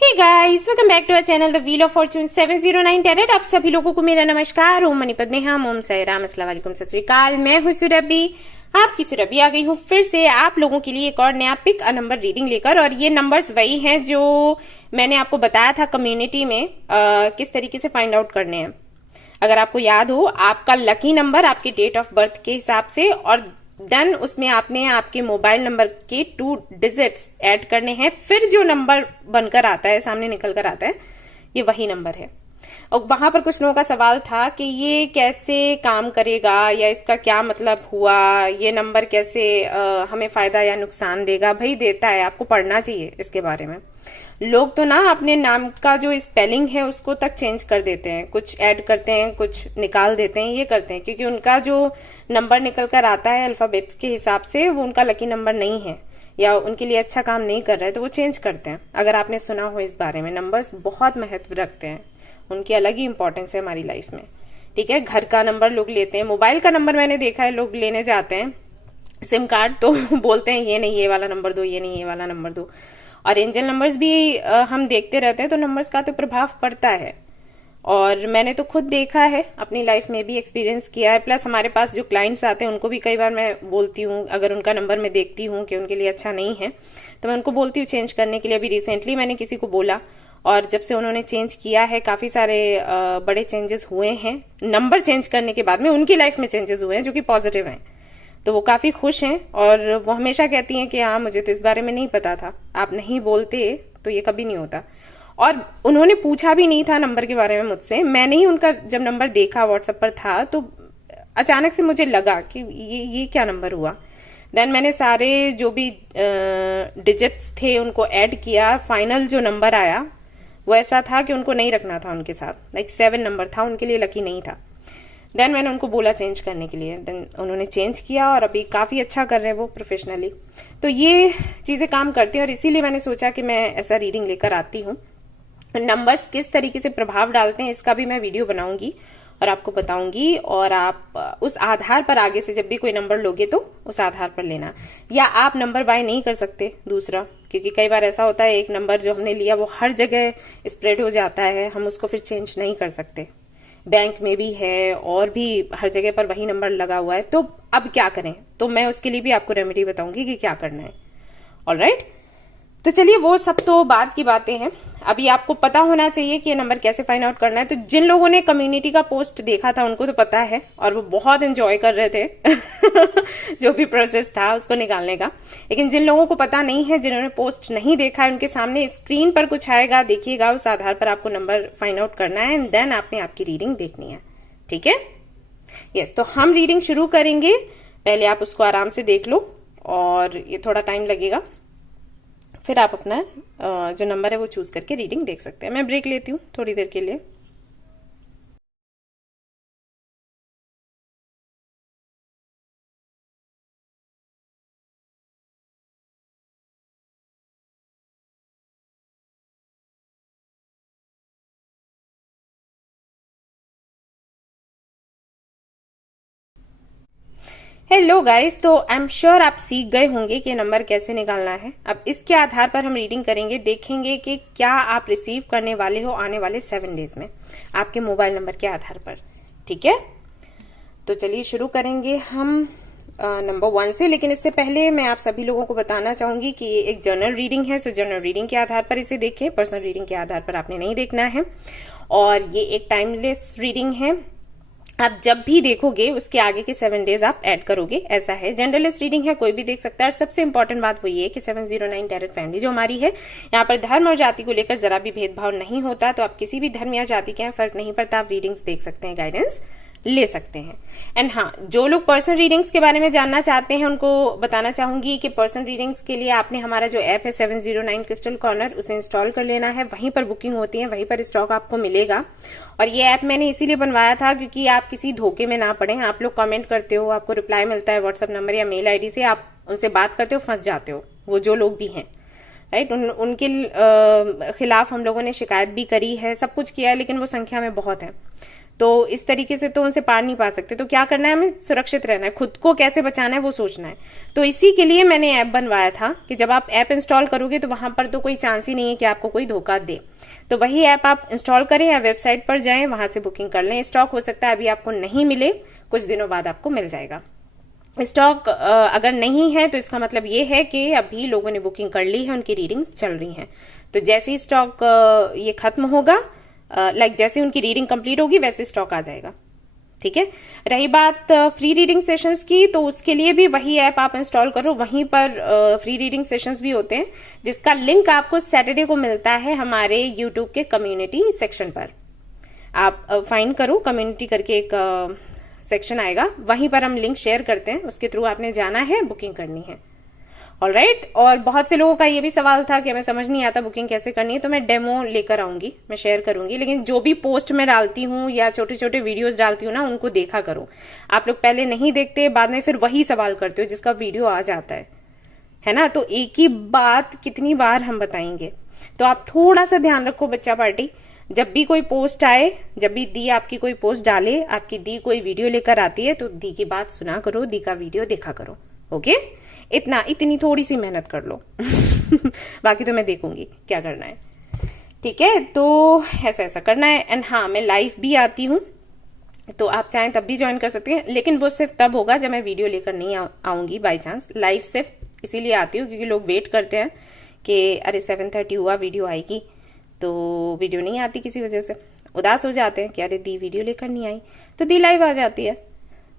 Hey guys, welcome back to our channel the wheel of fortune 709 tarot. आप सभी लोगों को मेरा नमस्कार। ओम मणिपत में हम ओम साई राम, अस्सलाम वालेकुम, सत श्री अकाल। मैं हूं सुरभि, आपकी सुरभि आ गई हूं फिर से आप लोगों के लिए एक और नया पिक अ नंबर रीडिंग लेकर। और ये नंबर्स वही हैं जो मैंने आपको बताया था कम्युनिटी में किस तरीके से फाइंड आउट करने हैं। अगर आपको याद हो, आपका लकी नंबर आपके डेट ऑफ बर्थ के हिसाब से, और देन उसमें आपने आपके मोबाइल नंबर के 2 डिजिट्स ऐड करने हैं, फिर जो नंबर बनकर आता है, सामने निकल कर आता है, ये वही नंबर है। और वहां पर कुछ लोगों का सवाल था कि ये कैसे काम करेगा या इसका क्या मतलब हुआ, ये नंबर कैसे हमें फायदा या नुकसान देगा। भाई देता है, आपको पढ़ना चाहिए इसके बारे में। लोग तो ना अपने नाम का जो स्पेलिंग है उसको तक चेंज कर देते हैं, कुछ ऐड करते हैं, कुछ निकाल देते हैं, ये करते हैं क्योंकि उनका जो नंबर निकल कर आता है अल्फाबेट्स के हिसाब से, वो उनका लकी नंबर नहीं है या उनके लिए अच्छा काम नहीं कर रहा है, तो वो चेंज करते हैं। अगर आपने सुना हो इस बारे में, नंबर्स बहुत महत्व रखते हैं, उनकी अलग ही इंपॉर्टेंस है हमारी लाइफ में। ठीक है, घर का नंबर लोग लेते हैं, मोबाइल का नंबर मैंने देखा है लोग लेने जाते हैं सिम कार्ड, तो बोलते हैं ये नहीं ये वाला नंबर दो, ये नहीं ये वाला नंबर दो। और एंजल नंबर्स भी हम देखते रहते हैं, तो नंबर्स का तो प्रभाव पड़ता है। और मैंने तो खुद देखा है, अपनी लाइफ में भी एक्सपीरियंस किया है। प्लस हमारे पास जो क्लाइंट्स आते हैं उनको भी कई बार मैं बोलती हूँ, अगर उनका नंबर मैं देखती हूँ कि उनके लिए अच्छा नहीं है तो मैं उनको बोलती हूँ चेंज करने के लिए। अभी रिसेंटली मैंने किसी को बोला, और जब से उन्होंने चेंज किया है, काफी सारे बड़े चेंजेस हुए हैं। नंबर चेंज करने के बाद में उनकी लाइफ में चेंजेस हुए हैं जो कि पॉजिटिव हैं, तो वो काफी खुश हैं। और वो हमेशा कहती हैं कि हाँ, मुझे तो इस बारे में नहीं पता था, आप नहीं बोलते तो ये कभी नहीं होता। और उन्होंने पूछा भी नहीं था नंबर के बारे में मुझसे, मैंने ही उनका जब नंबर देखा व्हाट्सएप पर था तो अचानक से मुझे लगा कि ये क्या नंबर हुआ। देन मैंने सारे जो भी डिजिट्स थे उनको ऐड किया, फाइनल जो नंबर आया वो ऐसा था कि उनको नहीं रखना था उनके साथ, लाइक 7 नंबर था, उनके लिए लकी नहीं था। देन मैंने उनको बोला चेंज करने के लिए, देन उन्होंने चेंज किया और अभी काफी अच्छा कर रहे हैं वो प्रोफेशनली। तो ये चीजें काम करती हैं और इसीलिए मैंने सोचा कि मैं ऐसा रीडिंग लेकर आती हूँ। नंबर्स किस तरीके से प्रभाव डालते हैं इसका भी मैं वीडियो बनाऊंगी और आपको बताऊंगी, और आप उस आधार पर आगे से जब भी कोई नंबर लोगे तो उस आधार पर लेना। या आप नंबर बाय नहीं कर सकते दूसरा, क्योंकि कई बार ऐसा होता है एक नंबर जो हमने लिया वो हर जगह स्प्रेड हो जाता है, हम उसको फिर चेंज नहीं कर सकते। बैंक में भी है और भी हर जगह पर वही नंबर लगा हुआ है, तो अब क्या करें, तो मैं उसके लिए भी आपको रेमेडी बताऊंगी कि क्या करना है। ऑलराइट, तो चलिए वो सब तो बाद की बातें हैं, अभी आपको पता होना चाहिए कि ये नंबर कैसे फाइंड आउट करना है। तो जिन लोगों ने कम्युनिटी का पोस्ट देखा था उनको तो पता है और वो बहुत एंजॉय कर रहे थे जो भी प्रोसेस था उसको निकालने का। लेकिन जिन लोगों को पता नहीं है, जिन्होंने पोस्ट नहीं देखा है, उनके सामने स्क्रीन पर कुछ आएगा, देखिएगा, उस आधार पर आपको नंबर फाइंड आउट करना है एंड देन आपने आपकी रीडिंग देखनी है। ठीक है, यस। तो हम रीडिंग शुरू करेंगे, पहले आप उसको आराम से देख लो और ये थोड़ा टाइम लगेगा, फिर आप अपना जो नंबर है वो चूज करके रीडिंग देख सकते हैं। मैं ब्रेक लेती हूँ थोड़ी देर के लिए। हेलो गाइस, तो आई एम श्योर आप सीख गए होंगे कि नंबर कैसे निकालना है। अब इसके आधार पर हम रीडिंग करेंगे, देखेंगे कि क्या आप रिसीव करने वाले हो आने वाले 7 डेज में आपके मोबाइल नंबर के आधार पर। ठीक है, तो चलिए शुरू करेंगे हम नंबर 1 से। लेकिन इससे पहले मैं आप सभी लोगों को बताना चाहूंगी कि ये एक जनरल रीडिंग है, सो जनरल रीडिंग के आधार पर इसे देखें, पर्सनल रीडिंग के आधार पर आपने नहीं देखना है। और ये एक टाइमलेस रीडिंग है, आप जब भी देखोगे उसके आगे के 7 डेज आप ऐड करोगे, ऐसा है। जनरलिस्ट रीडिंग है, कोई भी देख सकता है। और सबसे इंपॉर्टेंट बात वो ये है कि 709 टैरेट फैमिली जो हमारी है, यहाँ पर धर्म और जाति को लेकर जरा भी भेदभाव नहीं होता, तो आप किसी भी धर्म या जाति के यहाँ फर्क नहीं पड़ता, आप रीडिंग्स देख सकते हैं, गाइडेंस ले सकते हैं। एंड हाँ, जो लोग पर्सनल रीडिंग्स के बारे में जानना चाहते हैं उनको बताना चाहूंगी कि पर्सनल रीडिंग्स के लिए आपने हमारा जो ऐप है 709 क्रिस्टल कॉर्नर, उसे इंस्टॉल कर लेना है। वहीं पर बुकिंग होती है, वहीं पर स्टॉक आपको मिलेगा। और ये ऐप मैंने इसीलिए बनवाया था क्योंकि आप किसी धोखे में ना पड़े। आप लोग कमेंट करते हो, आपको रिप्लाई मिलता है व्हाट्सएप नंबर या मेल आईडी से, आप उनसे बात करते हो, फंस जाते हो, वो जो लोग भी हैं, राइट। उनके खिलाफ हम लोगों ने शिकायत भी करी है, सब कुछ किया है, लेकिन वो संख्या में बहुत है। तो इस तरीके से तो उनसे पार नहीं पा सकते। तो क्या करना है, हमें सुरक्षित रहना है, खुद को कैसे बचाना है वो सोचना है। तो इसी के लिए मैंने ऐप बनवाया था कि जब आप ऐप इंस्टॉल करोगे तो वहां पर तो कोई चांस ही नहीं है कि आपको कोई धोखा दे। तो वही ऐप आप इंस्टॉल करें या वेबसाइट पर जाएं, वहां से बुकिंग कर लें। स्टॉक हो सकता है अभी आपको नहीं मिले, कुछ दिनों बाद आपको मिल जाएगा। स्टॉक अगर नहीं है तो इसका मतलब ये है कि अभी लोगों ने बुकिंग कर ली है, उनकी रीडिंग्स चल रही हैं। तो जैसे ही स्टॉक ये खत्म होगा, जैसे उनकी रीडिंग कंप्लीट होगी वैसे स्टॉक आ जाएगा। ठीक है। रही बात फ्री रीडिंग सेशंस की, तो उसके लिए भी वही ऐप आप इंस्टॉल करो, वहीं पर फ्री रीडिंग सेशंस भी होते हैं, जिसका लिंक आपको सैटरडे को मिलता है हमारे यूट्यूब के कम्युनिटी सेक्शन पर। आप फाइंड करो, कम्युनिटी करके एक सेक्शन आएगा, वहीं पर हम लिंक शेयर करते हैं, उसके थ्रू आपने जाना है, बुकिंग करनी है। ऑलराइट। और बहुत से लोगों का ये भी सवाल था कि हमें समझ नहीं आता बुकिंग कैसे करनी है, तो मैं डेमो लेकर आऊंगी, मैं शेयर करूंगी। लेकिन जो भी पोस्ट मैं डालती हूँ या छोटे छोटे वीडियोस डालती हूँ ना, उनको देखा करो। आप लोग पहले नहीं देखते, बाद में फिर वही सवाल करते हो जिसका वीडियो आ जाता है ना। तो एक ही बात कितनी बार हम बताएंगे। तो आप थोड़ा सा ध्यान रखो बच्चा पार्टी, जब भी कोई पोस्ट आए, जब भी दी आपकी कोई पोस्ट डाले, आपकी दी कोई वीडियो लेकर आती है, तो दी की बात सुना करो, दी का वीडियो देखा करो। ओके, इतनी थोड़ी सी मेहनत कर लो बाकी तो मैं देखूंगी क्या करना है। ठीक है, तो ऐसा करना है। एंड हाँ, मैं लाइव भी आती हूँ, तो आप चाहें तब भी ज्वाइन कर सकते हैं, लेकिन वो सिर्फ तब होगा जब मैं वीडियो लेकर नहीं आऊंगी। बाई चांस लाइव सिर्फ इसीलिए आती हूँ क्योंकि लोग वेट करते हैं कि अरे 7:30 हुआ, वीडियो आएगी, तो वीडियो नहीं आती, किसी वजह से उदास हो जाते हैं कि अरे दी वीडियो लेकर नहीं आई, तो दी लाइव आ जाती है,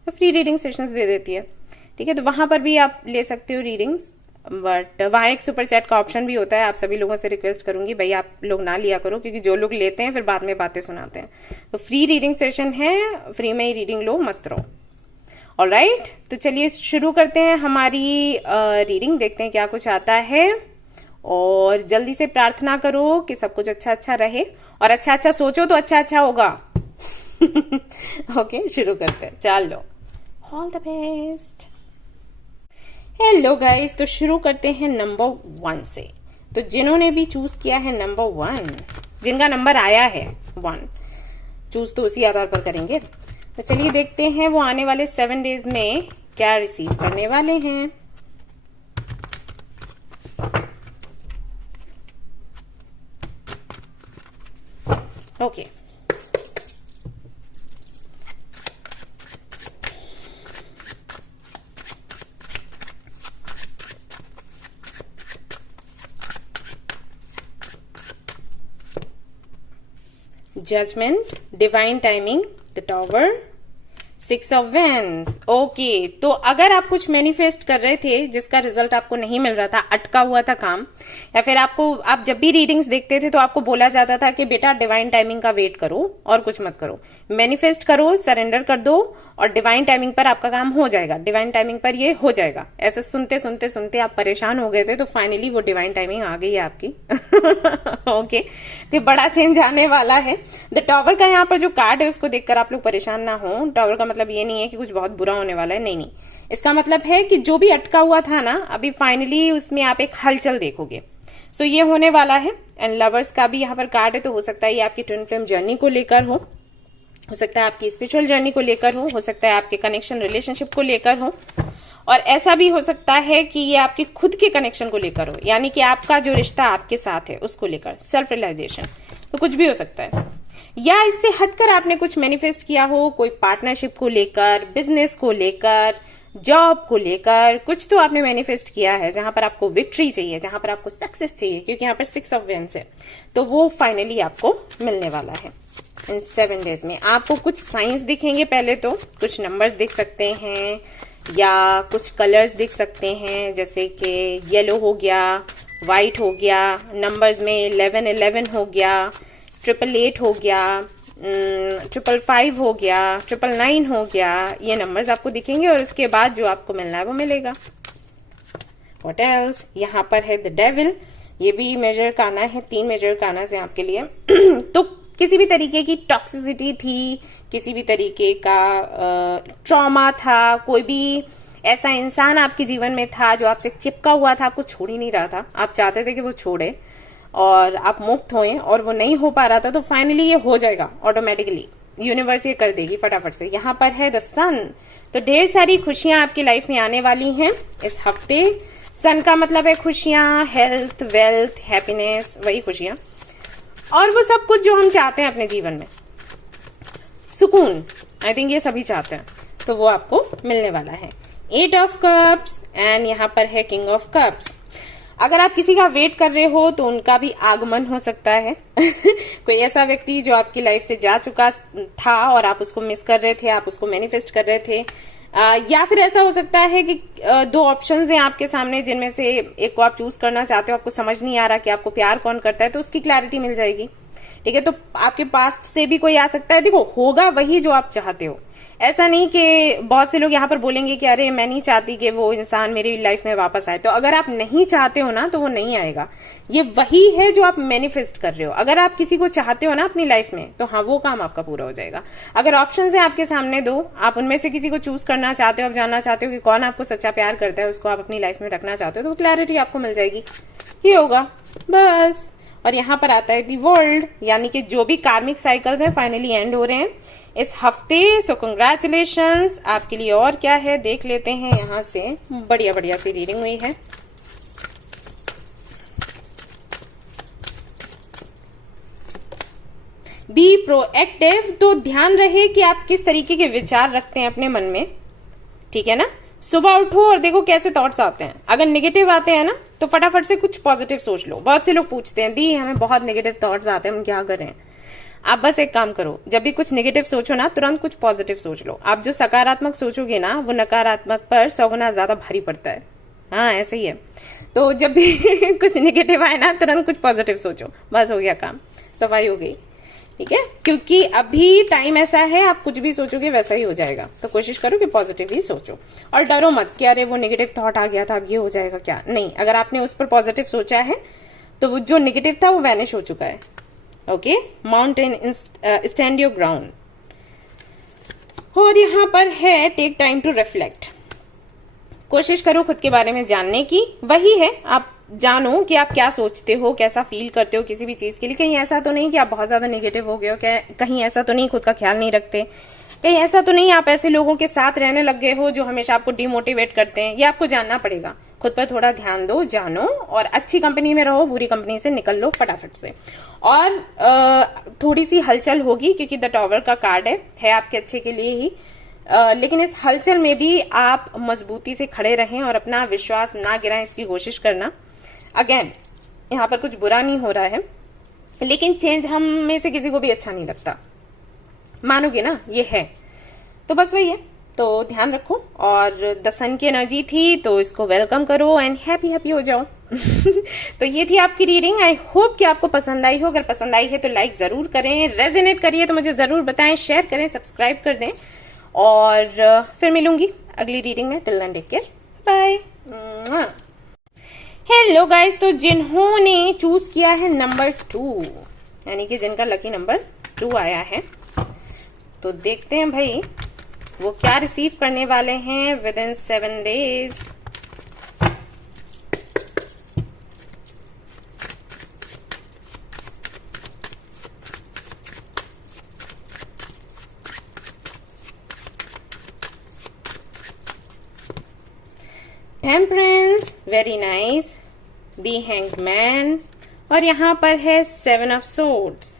तो फ्री रीडिंग सेशंस दे देती है। ठीक है, तो वहां पर भी आप ले सकते हो रीडिंग्स, बट वहां एक सुपर चैट का ऑप्शन भी होता है। आप सभी लोगों से रिक्वेस्ट करूंगी भाई आप लोग ना लिया करो, क्योंकि जो लोग लेते हैं फिर बाद में बातें सुनाते हैं। तो फ्री रीडिंग सेशन है, फ्री में ही रीडिंग लो, मस्त रहो। ऑलराइट, तो चलिए शुरू करते हैं हमारी रीडिंग, देखते हैं क्या कुछ आता है। और जल्दी से प्रार्थना करो कि सब कुछ अच्छा रहे, और अच्छा सोचो तो अच्छा होगा ओके, शुरू करते हैं, चलो, all the best. Hello guys, तो शुरू करते हैं नंबर 1 से। तो जिन्होंने भी चूज किया है नंबर 1, जिनका नंबर आया है 1, चूज तो उसी आधार पर करेंगे। तो चलिए देखते हैं वो आने वाले 7 डेज में क्या रिसीव करने वाले हैं। Okay, judgement, divine timing, the tower, 6 of wands. Okay, तो अगर आप कुछ मैनिफेस्ट कर रहे थे जिसका रिजल्ट आपको नहीं मिल रहा था, अटका हुआ था काम, या फिर आप जब भी रीडिंग्स देखते थे तो आपको बोला जाता था कि बेटा डिवाइन टाइमिंग का वेट करो और कुछ मत करो, मैनिफेस्ट करो, सरेंडर कर दो और डिवाइन टाइमिंग पर आपका काम हो जाएगा, डिवाइन टाइमिंग पर ये हो जाएगा। ऐसे सुनते आप परेशान हो गए थे, तो फाइनली वो डिवाइन टाइमिंग आ गई है आपकी ओके, तो बड़ा चेंज आने वाला है। द टॉवर का यहाँ पर जो कार्ड है उसको देखकर आप लोग परेशान ना हो। टॉवर का मतलब ये नहीं है कि कुछ बहुत बुरा होने वाला है, नहीं, इसका मतलब है कि जो भी अटका हुआ था ना, अभी फाइनली उसमें आप एक हलचल देखोगे। सो ये होने वाला है। एंड लवर्स का भी यहाँ पर कार्ड है, तो हो सकता है ये आपकी ट्विन फ्लेम जर्नी को लेकर हो सकता है आपकी स्पिरिचुअल जर्नी को लेकर हो सकता है आपके कनेक्शन रिलेशनशिप को लेकर हो, और ऐसा भी हो सकता है कि ये आपके खुद के कनेक्शन को लेकर हो, यानी कि आपका जो रिश्ता आपके साथ है उसको लेकर, सेल्फ रियलाइजेशन, तो कुछ भी हो सकता है। या इससे हटकर आपने कुछ मैनिफेस्ट किया हो, कोई पार्टनरशिप को लेकर, बिजनेस को लेकर, जॉब को लेकर, कुछ तो आपने मैनिफेस्ट किया है जहां पर आपको विक्ट्री चाहिए, जहां पर आपको सक्सेस चाहिए, क्योंकि यहाँ पर 6 ऑफ वेंस है, तो वो फाइनली आपको मिलने वाला है इन 7 डेज में। आपको कुछ साइंस दिखेंगे, पहले तो कुछ नंबर्स दिख सकते हैं या कुछ कलर्स दिख सकते हैं, जैसे कि येलो हो गया, व्हाइट हो गया, नंबर्स में 1111 हो गया, 888 हो गया, 555 हो गया, 999 हो गया, ये नंबर्स आपको दिखेंगे, और उसके बाद जो आपको मिलना है वो मिलेगा। व्हाट एल्स, यहाँ पर है द डेविल, ये भी मेजर काना है, 3 मेजर काना है आपके लिए तो किसी भी तरीके की टॉक्सिसिटी थी, किसी भी तरीके का ट्रॉमा था, कोई भी ऐसा इंसान आपके जीवन में था जो आपसे चिपका हुआ था, आपको छोड़ ही नहीं रहा था, आप चाहते थे कि वो छोड़े और आप मुक्त होएं, और वो नहीं हो पा रहा था, तो फाइनली ये हो जाएगा ऑटोमेटिकली। यूनिवर्स ये कर देगी फटाफट से। यहाँ पर है द सन, तो ढेर सारी खुशियां आपकी लाइफ में आने वाली हैं इस हफ्ते। सन का मतलब है खुशियां, हेल्थ, वेल्थ, हैप्पीनेस, वही खुशियां और वो सब कुछ जो हम चाहते हैं अपने जीवन में। सुकून, आई थिंक ये सभी चाहते हैं, तो वो आपको मिलने वाला है। 8 ऑफ कप्स एंड यहाँ पर है किंग ऑफ कप्स। अगर आप किसी का वेट कर रहे हो तो उनका भी आगमन हो सकता है कोई ऐसा व्यक्ति जो आपकी लाइफ से जा चुका था और आप उसको मिस कर रहे थे, आप उसको मैनिफेस्ट कर रहे थे। या फिर ऐसा हो सकता है कि 2 ऑप्शंस हैं आपके सामने, जिनमें से एक को आप चूज करना चाहते हो, आपको समझ नहीं आ रहा कि आपको प्यार कौन करता है, तो उसकी क्लैरिटी मिल जाएगी। ठीक है, तो आपके पास्ट से भी कोई आ सकता है। देखो, होगा वही जो आप चाहते हो। ऐसा नहीं कि बहुत से लोग यहाँ पर बोलेंगे कि अरे मैं नहीं चाहती कि वो इंसान मेरी लाइफ में वापस आए, तो अगर आप नहीं चाहते हो ना तो वो नहीं आएगा। ये वही है जो आप मैनिफेस्ट कर रहे हो। अगर आप किसी को चाहते हो ना अपनी लाइफ में, तो हाँ, वो काम आपका पूरा हो जाएगा। अगर ऑप्शन है आपके सामने 2, आप उनमें से किसी को चूज करना चाहते हो, आप जानना चाहते हो कि कौन आपको सच्चा प्यार करता है, उसको आप अपनी लाइफ में रखना चाहते हो, तो क्लैरिटी आपको मिल जाएगी। ये होगा बस। और यहाँ पर आता है दी वर्ल्ड, यानी कि जो भी कार्मिक साइकिल्स है फाइनली एंड हो रहे हैं इस हफ्ते। सो कंग्रेचुलेशंस आपके लिए। और क्या है देख लेते हैं, यहां से बढ़िया बढ़िया सी रीडिंग हुई है। बी प्रोएक्टिव, तो ध्यान रहे कि आप किस तरीके के विचार रखते हैं अपने मन में। ठीक है ना, सुबह उठो और देखो कैसे थॉट्स आते हैं। अगर नेगेटिव आते हैं ना तो फटाफट से कुछ पॉजिटिव सोच लो। बहुत से लोग पूछते हैं दी हमें बहुत नेगेटिव थॉट्स आते हैं, हम क्या करें। आप बस एक काम करो, जब भी कुछ नेगेटिव सोचो ना तुरंत कुछ पॉजिटिव सोच लो। आप जो सकारात्मक सोचोगे ना वो नकारात्मक पर 100 गुना ज्यादा भारी पड़ता है। हाँ, ऐसे ही है। तो जब भी कुछ नेगेटिव आए ना तुरंत कुछ पॉजिटिव सोचो, बस हो गया काम, सफाई हो गई। ठीक है, क्योंकि अभी टाइम ऐसा है आप कुछ भी सोचोगे वैसा ही हो जाएगा। तो कोशिश करो कि पॉजिटिव ही सोचो और डरो मत कि अरे वो नेगेटिव थॉट आ गया था अब ये हो जाएगा क्या। नहीं, अगर आपने उस पर पॉजिटिव सोचा है तो वो जो नेगेटिव था वो वैनिश हो चुका है। Okay, mountain stand your ground. और यहाँ पर है टेक टाइम टू रिफ्लेक्ट। कोशिश करो खुद के बारे में जानने की। वही है, आप जानो कि आप क्या सोचते हो, कैसा फील करते हो किसी भी चीज के लिए। कहीं ऐसा तो नहीं कि आप बहुत ज्यादा नेगेटिव हो गए हो, कहीं ऐसा तो नहीं खुद का ख्याल नहीं रखते, कहीं ऐसा तो नहीं आप ऐसे लोगों के साथ रहने लग गए हो जो हमेशा आपको डिमोटिवेट करते हैं। ये आपको जानना पड़ेगा। खुद पर थोड़ा ध्यान दो, जानो और अच्छी कंपनी में रहो, बुरी कंपनी से निकल लो फटाफट से। और थोड़ी सी हलचल होगी क्योंकि द टॉवर का कार्ड है आपके अच्छे के लिए ही। लेकिन इस हलचल में भी आप मजबूती से खड़े रहें और अपना विश्वास ना गिराएं, इसकी कोशिश करना। अगेन, यहाँ पर कुछ बुरा नहीं हो रहा है, लेकिन चेंज हम में से किसी को भी अच्छा नहीं लगता, मानोगे ना, ये है। तो बस वही है, तो ध्यान रखो। और द सन की एनर्जी थी तो इसको वेलकम करो एंड हैप्पी हैप्पी हो जाओ। तो ये थी आपकी रीडिंग। आई होप कि आपको पसंद आई हो। अगर पसंद आई है तो लाइक जरूर करें, रेजोनेट करिए तो मुझे जरूर बताएं, शेयर करें, सब्सक्राइब कर दें। और फिर मिलूंगी अगली रीडिंग में। Till then take care, bye. Hello guys, तो जिन्होंने चूज किया है नंबर 2, यानी कि जिनका लकी नंबर 2 आया है, तो देखते हैं भाई वो क्या रिसीव करने वाले हैं with in 7 days. Temperance, very nice. The hanged man, और यहां पर है 7 of swords.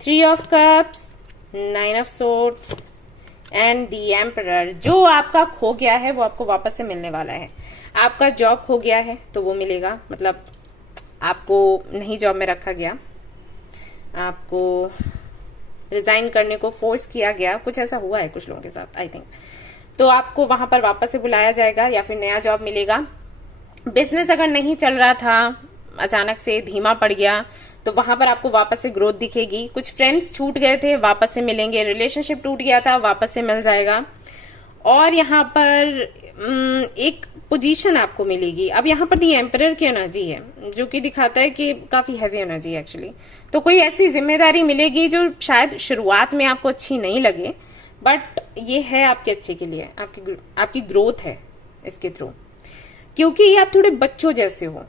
3 of cups, 9 of swords and the emperor. जो आपका खो गया है वो आपको वापस से मिलने वाला है। आपका जॉब खो गया है तो वो मिलेगा, मतलब आपको नहीं जॉब में रखा गया, आपको रिजाइन करने को फोर्स किया गया, कुछ ऐसा हुआ है कुछ लोगों के साथ आई थिंक। तो आपको वहां पर वापस से बुलाया जाएगा या फिर नया जॉब मिलेगा। बिजनेस अगर नहीं चल रहा था, अचानक से धीमा पड़ गया, तो वहां पर आपको वापस से ग्रोथ दिखेगी। कुछ फ्रेंड्स छूट गए थे, वापस से मिलेंगे। रिलेशनशिप टूट गया था, वापस से मिल जाएगा। और यहाँ पर एक पोजीशन आपको मिलेगी। अब यहाँ पर दी एम्परर की एनर्जी है जो कि दिखाता है कि काफी हैवी एनर्जी है एक्चुअली। तो कोई ऐसी जिम्मेदारी मिलेगी जो शायद शुरुआत में आपको अच्छी नहीं लगे, बट ये है आपके अच्छे के लिए, आपकी ग्रोथ है इसके थ्रू, क्योंकि आप थोड़े बच्चों जैसे हो।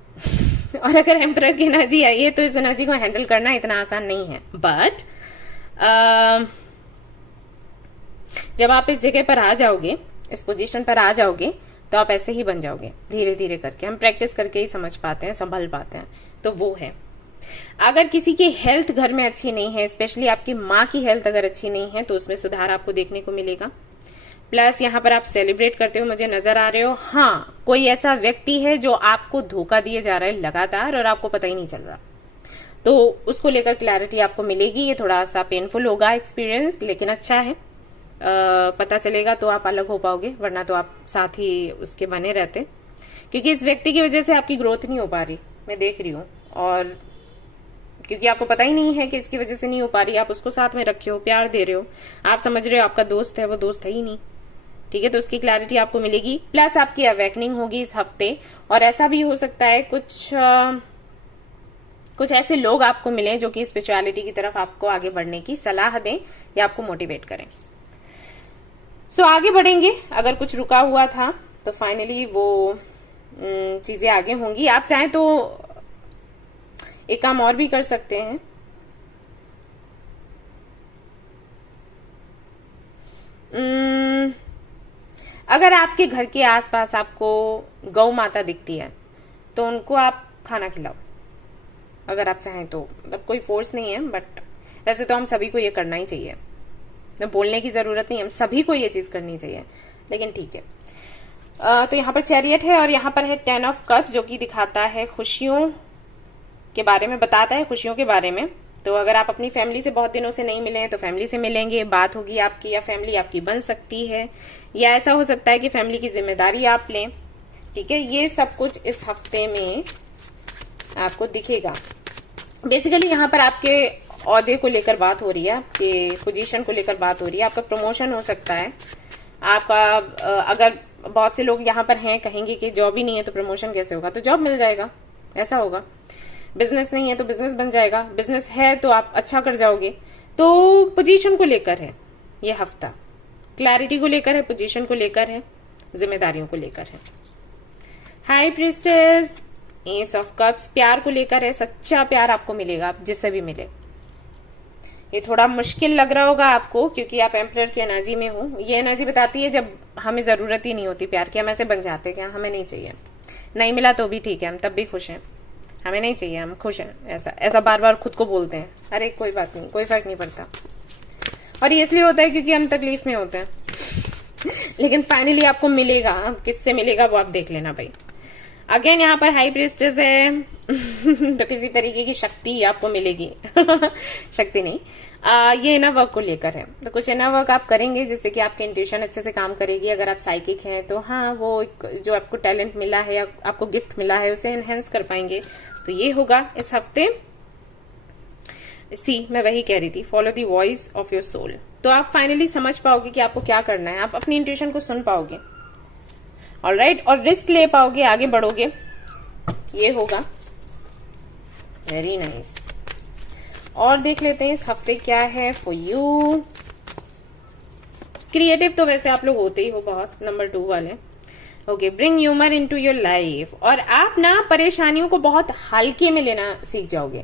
और अगर एम्परर की एनर्जी आई है तो इस एनर्जी को हैंडल करना इतना आसान नहीं है। बट जब आप इस जगह पर आ जाओगे, इस पोजीशन पर आ जाओगे, तो आप ऐसे ही बन जाओगे धीरे धीरे करके। हम प्रैक्टिस करके ही समझ पाते हैं, संभल पाते हैं। तो वो है, अगर किसी की हेल्थ घर में अच्छी नहीं है, स्पेशली आपकी माँ की हेल्थ अगर अच्छी नहीं है, तो उसमें सुधार आपको देखने को मिलेगा। प्लस यहाँ पर आप सेलिब्रेट करते हुए मुझे नजर आ रहे हो। हाँ, कोई ऐसा व्यक्ति है जो आपको धोखा दिए जा रहा है लगातार और आपको पता ही नहीं चल रहा, तो उसको लेकर क्लैरिटी आपको मिलेगी। ये थोड़ा सा पेनफुल होगा एक्सपीरियंस, लेकिन अच्छा है। पता चलेगा तो आप अलग हो पाओगे, वरना तो आप साथ ही उसके बने रहते, क्योंकि इस व्यक्ति की वजह से आपकी ग्रोथ नहीं हो पा रही, मैं देख रही हूँ। और क्योंकि आपको पता ही नहीं है कि इसकी वजह से नहीं हो पा रही, आप उसको साथ में रखे हो, प्यार दे रहे हो, आप समझ रहे हो आपका दोस्त है, वो दोस्त है ही नहीं। ठीक है, तो उसकी क्लैरिटी आपको मिलेगी। प्लस आपकी अवेकनिंग होगी इस हफ्ते। और ऐसा भी हो सकता है कुछ ऐसे लोग आपको मिले जो कि स्पिरिचुअलिटी की तरफ आपको आगे बढ़ने की सलाह दें या आपको मोटिवेट करें। सो आगे बढ़ेंगे। अगर कुछ रुका हुआ था तो फाइनली वो चीजें आगे होंगी। आप चाहें तो एक काम और भी कर सकते हैं। अगर आपके घर के आसपास आपको गौ माता दिखती है तो उनको आप खाना खिलाओ, अगर आप चाहें तो। मतलब कोई फोर्स नहीं है, बट वैसे तो हम सभी को ये करना ही चाहिए, तो बोलने की जरूरत नहीं, हम सभी को ये चीज करनी चाहिए, लेकिन ठीक है। तो यहाँ पर चैरियट है और यहाँ पर है 10 ऑफ कप्स, जो कि दिखाता है खुशियों के बारे में, बताता है खुशियों के बारे में। तो अगर आप अपनी फैमिली से बहुत दिनों से नहीं मिले हैं तो फैमिली से मिलेंगे, बात होगी आपकी, या फैमिली आपकी बन सकती है, या ऐसा हो सकता है कि फैमिली की जिम्मेदारी आप लें। ठीक है, ये सब कुछ इस हफ्ते में आपको दिखेगा। बेसिकली यहाँ पर आपके औहदे को लेकर बात हो रही है, आपके पोजीशन को लेकर बात हो रही है। आपका प्रमोशन हो सकता है। आपका अगर बहुत से लोग यहाँ पर हैं, कहेंगे कि जॉब ही नहीं है तो प्रमोशन कैसे होगा, तो जॉब मिल जाएगा, ऐसा होगा। बिजनेस नहीं है तो बिजनेस बन जाएगा, बिजनेस है तो आप अच्छा कर जाओगे। तो पोजीशन को लेकर है ये हफ्ता, क्लैरिटी को लेकर है, पोजीशन को लेकर है, जिम्मेदारियों को लेकर है। High priestess, S of cups, प्यार को लेकर है। सच्चा प्यार आपको मिलेगा, आप जिससे भी मिले। ये थोड़ा मुश्किल लग रहा होगा आपको क्योंकि आप एम्परर की एनर्जी में हो। ये एनर्जी बताती है जब हमें जरूरत ही नहीं होती प्यार की, हम ऐसे बन जाते हैं, हमें नहीं चाहिए। नहीं मिला तो भी ठीक है, हम तब भी खुश हैं, हमें नहीं चाहिए, हम खुश हैं, ऐसा बार बार खुद को बोलते हैं। अरे कोई बात नहीं, कोई फर्क नहीं पड़ता। और ये इसलिए होता है क्योंकि हम तकलीफ में होते हैं। लेकिन फाइनली आपको मिलेगा, किससे मिलेगा वो आप देख लेना भाई। अगेन यहाँ पर हाई प्रीस्टेस है तो किसी तरीके की शक्ति आपको मिलेगी। शक्ति नहीं, ये इनर वर्क को लेकर है। तो कुछ इनर वर्क आप करेंगे जिससे कि आपकी इंट्यूशन अच्छे से काम करेगी। अगर आप साइकिक हैं तो हाँ, वो जो आपको टैलेंट मिला है या आपको गिफ्ट मिला है उसे एनहेंस कर पाएंगे। तो ये होगा इस हफ्ते। मैं वही कह रही थी, follow the voice of your soul. तो आप फाइनली समझ पाओगे कि आपको क्या करना है, आप अपनी इंट्यूशन को सुन पाओगे। ऑलराइट, और रिस्क ले पाओगे, आगे बढ़ोगे, ये होगा। Very nice. और देख लेते हैं इस हफ्ते क्या है फॉर यू। क्रिएटिव तो वैसे आप लोग होते ही हो बहुत, नंबर 2 वाले। Okay, bring humour into your life. और आप ना परेशानियों को बहुत हल्के में लेना सीख जाओगे।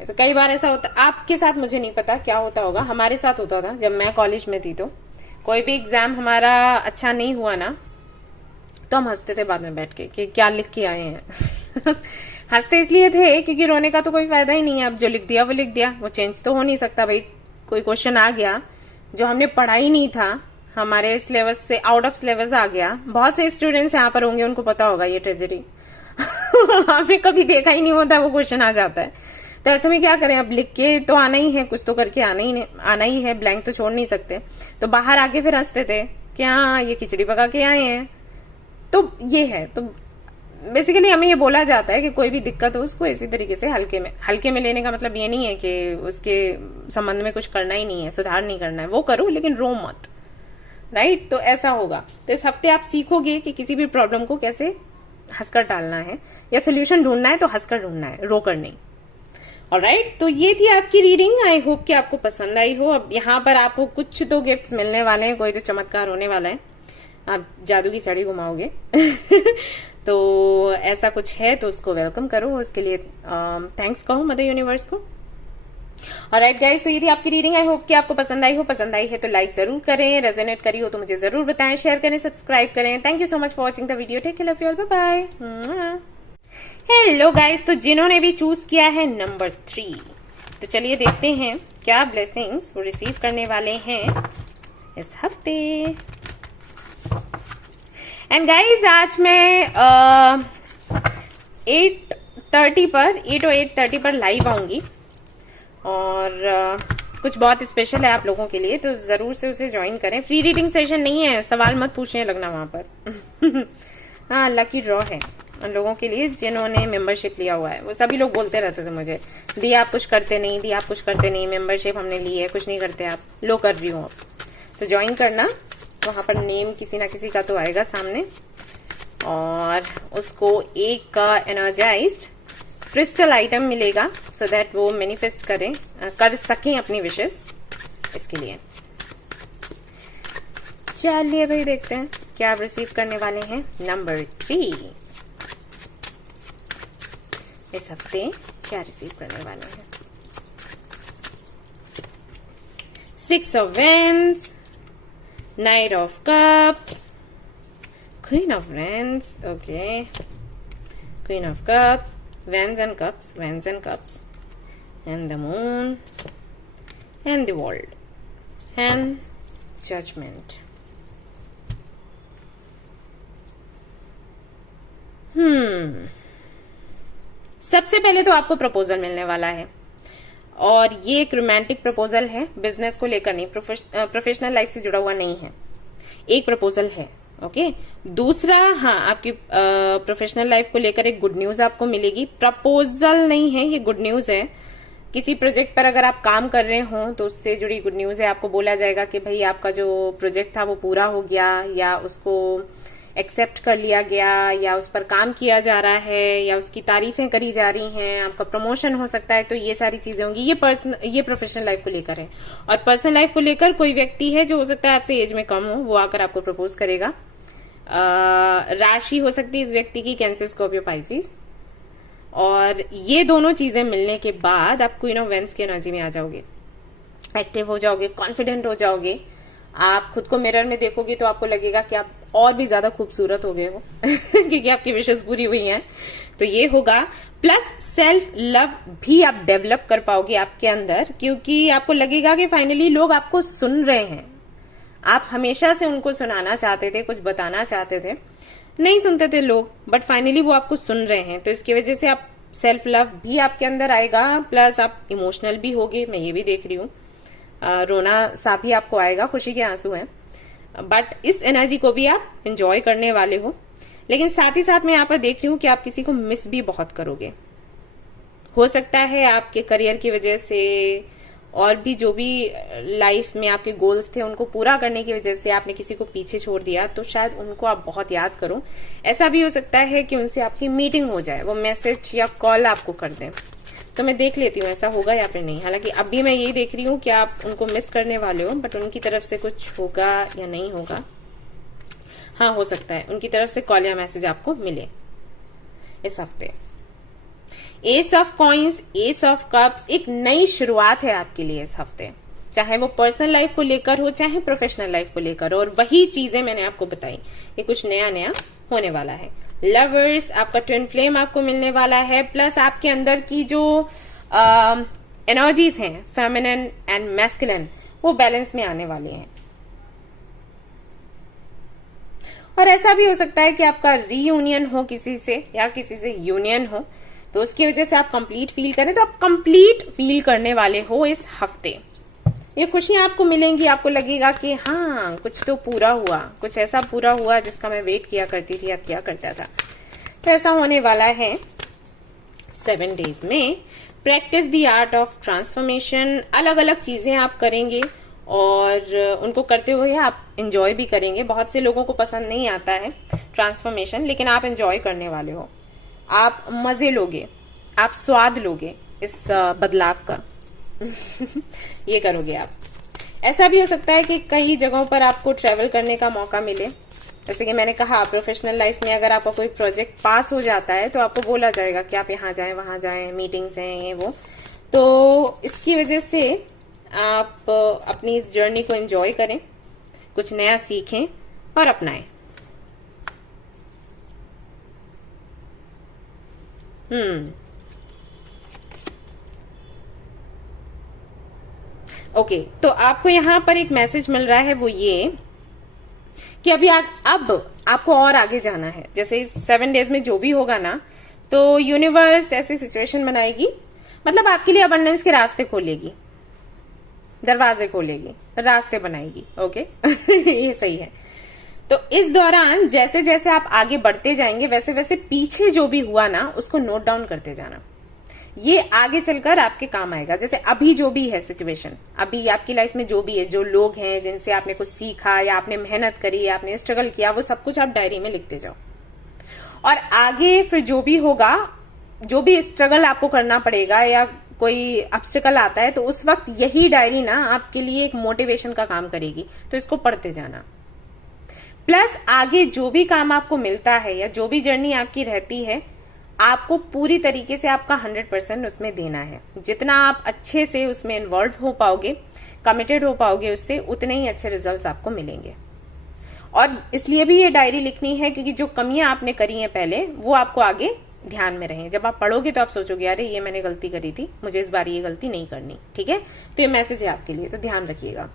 ऐसा कई बार ऐसा होता, आपके साथ मुझे नहीं पता क्या होता होगा, हमारे साथ होता था जब मैं कॉलेज में थी। तो कोई भी एग्जाम हमारा अच्छा नहीं हुआ ना, तो हम हंसते थे बाद में बैठ के कि क्या लिख के आए हैं। हंसते इसलिए थे क्योंकि रोने का तो कोई फायदा ही नहीं है। अब जो लिख दिया वो लिख दिया, वो चेंज तो हो नहीं सकता भाई। कोई क्वेश्चन आ गया जो हमने पढ़ा ही नहीं था, हमारे सिलेबस से आउट ऑफ सिलेबस आ गया। बहुत से स्टूडेंट्स यहाँ पर होंगे, उनको पता होगा ये ट्रेजेडी। हमें कभी देखा ही नहीं होता, वो क्वेश्चन आ जाता है। तो ऐसे में क्या करें, अब लिख के तो आना ही है, कुछ तो करके आना ही है, ब्लैंक तो छोड़ नहीं सकते। तो बाहर आके फिर हंसते थे कि हाँ ये खिचड़ी पका के आए हैं। तो ये है, तो बेसिकली हमें ये बोला जाता है कि कोई भी दिक्कत हो उसको इसी तरीके से हल्के में लेने का मतलब ये नहीं है कि उसके संबंध में कुछ करना ही नहीं है, सुधार नहीं करना है, वो करो लेकिन रो मत। राइट, तो ऐसा होगा। तो इस हफ्ते आप सीखोगे कि किसी भी प्रॉब्लम को कैसे हंसकर टालना है, या सोल्यूशन ढूंढना है तो हंसकर ढूंढना है, रोकर नहीं। ऑलराइट, तो ये थी आपकी रीडिंग। आई होप कि आपको पसंद आई हो। अब यहाँ पर आपको कुछ तो गिफ्ट्स मिलने वाले हैं, कोई तो चमत्कार होने वाला है। आप जादू की छड़ी घुमाओगे तो ऐसा कुछ है तो उसको वेलकम करो और उसके लिए थैंक्स कहो मदर यूनिवर्स को। ऑलराइट गाइस, तो ये थी आपकी रीडिंग। आई होप कि आपको पसंद आई हो। पसंद आई है तो लाइक जरूर करें, रेजोनेट करी हो तो मुझे जरूर बताएं, शेयर करें, सब्सक्राइब करें। Thank you so much for watching the video. Take care, love you all, bye bye. Hello guys, तो जिन्होंने भी चूज किया है नंबर 3, तो चलिए देखते हैं क्या ब्लेसिंग्स वो रिसीव करने वाले हैं इस हफ्ते। एंड गाइस, आज मैं 8 और 8:30 पर लाइव आऊंगी और कुछ बहुत स्पेशल है आप लोगों के लिए, तो जरूर से उसे ज्वाइन करें। फ्री रीडिंग सेशन नहीं है, सवाल मत पूछने लगना वहां पर हाँ, लकी ड्रॉ है उन लोगों के लिए जिन्होंने मेंबरशिप लिया हुआ है। वो सभी लोग बोलते रहते थे मुझे, दी आप कुछ करते नहीं, दी आप कुछ करते नहीं, मेंबरशिप हमने ली है, कुछ नहीं करते आप। लो, कर रही हूँ अब, तो ज्वाइन करना। वहां पर नेम किसी ना किसी का तो आएगा सामने और उसको एक का एनर्जाइज्ड क्रिस्टल आइटम मिलेगा सो दैट वो मैनिफेस्ट कर सकें अपनी विशेस। इसके लिए चलिए भाई देखते हैं क्या आप रिसीव करने वाले हैं नंबर 3 इस हफ्ते। क्या रिसीव करने वाले हैं? 6 of Wands, Knight of Cups, Queen of Wands, okay, Queen of Cups, Wands and Cups, Wands and Cups, and the Moon, and the World, and Judgment. सबसे पहले तो आपको प्रपोजल मिलने वाला है और ये एक रोमांटिक प्रपोजल है, बिजनेस को लेकर नहीं, प्रोफेशनल लाइफ से जुड़ा हुआ नहीं है। एक प्रपोजल है, ओके। दूसरा, हाँ, आपकी प्रोफेशनल लाइफ को लेकर एक गुड न्यूज आपको मिलेगी। प्रपोजल नहीं है, ये गुड न्यूज है। किसी प्रोजेक्ट पर अगर आप काम कर रहे हो तो उससे जुड़ी गुड न्यूज है। आपको बोला जाएगा कि भाई आपका जो प्रोजेक्ट था वो पूरा हो गया, या उसको एक्सेप्ट कर लिया गया, या उस पर काम किया जा रहा है, या उसकी तारीफें करी जा रही हैं, आपका प्रमोशन हो सकता है। तो ये सारी चीजें होंगी। ये प्रोफेशनल लाइफ को लेकर है। और पर्सनल लाइफ को लेकर कोई व्यक्ति है जो हो सकता है आपसे एज में कम हो, वो आकर आपको प्रपोज करेगा। राशि हो सकती है इस व्यक्ति की कैंसर, स्कॉर्पियो, पाइसिस। और ये दोनों चीजें मिलने के बाद आप क्वीन ऑफ वेंस की एनर्जी में आ जाओगे, एक्टिव हो जाओगे, कॉन्फिडेंट हो जाओगे। आप खुद को मिरर में देखोगे तो आपको लगेगा कि आप और भी ज्यादा खूबसूरत हो गए हो क्योंकि आपकी विशेष पूरी हुई हैं। तो ये होगा। प्लस सेल्फ लव भी आप डेवलप कर पाओगे आपके अंदर, क्योंकि आपको लगेगा कि फाइनली लोग आपको सुन रहे हैं। आप हमेशा से उनको सुनाना चाहते थे, कुछ बताना चाहते थे, नहीं सुनते थे लोग, बट फाइनली वो आपको सुन रहे हैं। तो इसकी वजह से आप सेल्फ लव भी आपके अंदर आएगा। प्लस आप इमोशनल भी होगे, मैं ये भी देख रही हूँ। रोना सा भी आपको आएगा, खुशी के आंसू हैं, बट इस एनर्जी को भी आप एंजॉय करने वाले हो। लेकिन साथ ही साथ मैं यहाँ पर देख रही हूँ कि आप किसी को मिस भी बहुत करोगे। हो सकता है आपके करियर की वजह से और भी जो भी लाइफ में आपके गोल्स थे उनको पूरा करने की वजह से आपने किसी को पीछे छोड़ दिया, तो शायद उनको आप बहुत याद करो। ऐसा भी हो सकता है कि उनसे आपकी मीटिंग हो जाए, वो मैसेज या कॉल आपको कर दें। तो मैं देख लेती हूँ ऐसा होगा या फिर नहीं। हालांकि अभी मैं यही देख रही हूँ कि आप उनको मिस करने वाले हो, बट उनकी तरफ से कुछ होगा या नहीं होगा। हाँ, हो सकता है उनकी तरफ से कॉल या मैसेज आपको मिले इस हफ्ते। S of coins, S of cups, एक नई शुरुआत है आपके लिए इस हफ्ते, चाहे वो पर्सनल लाइफ को लेकर हो चाहे प्रोफेशनल लाइफ को लेकर। और वही चीजें मैंने आपको बताई कि कुछ नया नया होने वाला है। लवर्स, आपका ट्विन फ्लेम आपको मिलने वाला है। प्लस आपके अंदर की जो एनर्जीज हैं, फेमिनिन एंड मैस्कुलिन, वो बैलेंस में आने वाले हैं। और ऐसा भी हो सकता है कि आपका रीयूनियन हो किसी से या किसी से यूनियन हो, तो उसकी वजह से आप कंप्लीट फील करें, तो आप कंप्लीट फील करने वाले हो इस हफ्ते। ये खुशियां आपको मिलेंगी, आपको लगेगा कि हाँ कुछ तो पूरा हुआ, कुछ ऐसा पूरा हुआ जिसका मैं वेट किया करती थी या किया करता था। तो ऐसा होने वाला है 7 डेज में। Practice the art of transformation, अलग अलग चीजें आप करेंगे और उनको करते हुए आप एंजॉय भी करेंगे। बहुत से लोगों को पसंद नहीं आता है ट्रांसफॉर्मेशन, लेकिन आप एंजॉय करने वाले हो, आप मजे लोगे, आप स्वाद लोगे इस बदलाव का ये करोगे आप। ऐसा भी हो सकता है कि कई जगहों पर आपको ट्रेवल करने का मौका मिले, जैसे कि मैंने कहा, प्रोफेशनल लाइफ में अगर आपका कोई प्रोजेक्ट पास हो जाता है तो आपको बोला जाएगा कि आप यहाँ जाएं, वहां जाएं, मीटिंग्स हैं, ये वो। तो इसकी वजह से आप अपनी इस जर्नी को एंजॉय करें, कुछ नया सीखें और अपनाएं। ओके, तो आपको यहां पर एक मैसेज मिल रहा है, वो ये कि अभी अब आपको और आगे जाना है। जैसे 7 डेज में जो भी होगा ना, तो यूनिवर्स ऐसी सिचुएशन बनाएगी, मतलब आपके लिए अबंडेंस के रास्ते खोलेगी, दरवाजे खोलेगी, रास्ते बनाएगी। ओके ये सही है। तो इस दौरान जैसे जैसे आप आगे बढ़ते जाएंगे, वैसे वैसे पीछे जो भी हुआ ना, उसको नोट डाउन करते जाना। ये आगे चलकर आपके काम आएगा। जैसे अभी जो भी है सिचुएशन, अभी आपकी लाइफ में जो भी है, जो लोग हैं जिनसे आपने कुछ सीखा या आपने मेहनत करी या आपने स्ट्रगल किया, वो सब कुछ आप डायरी में लिखते जाओ। और आगे फिर जो भी होगा, जो भी स्ट्रगल आपको करना पड़ेगा या कोई ऑब्स्टिकल आता है, तो उस वक्त यही डायरी ना आपके लिए एक मोटिवेशन का काम करेगी। तो इसको पढ़ते जाना। प्लस आगे जो भी काम आपको मिलता है या जो भी जर्नी आपकी रहती है, आपको पूरी तरीके से आपका 100% उसमें देना है। जितना आप अच्छे से उसमें इन्वॉल्व हो पाओगे, कमिटेड हो पाओगे, उससे उतने ही अच्छे रिजल्ट्स आपको मिलेंगे। और इसलिए भी ये डायरी लिखनी है क्योंकि जो कमियां आपने करी हैं पहले, वो आपको आगे ध्यान में रहें। जब आप पढ़ोगे तो आप सोचोगे, अरे ये मैंने गलती करी थी, मुझे इस बार ये गलती नहीं करनी। ठीक है, तो ये मैसेज है आपके लिए, तो ध्यान रखिएगा।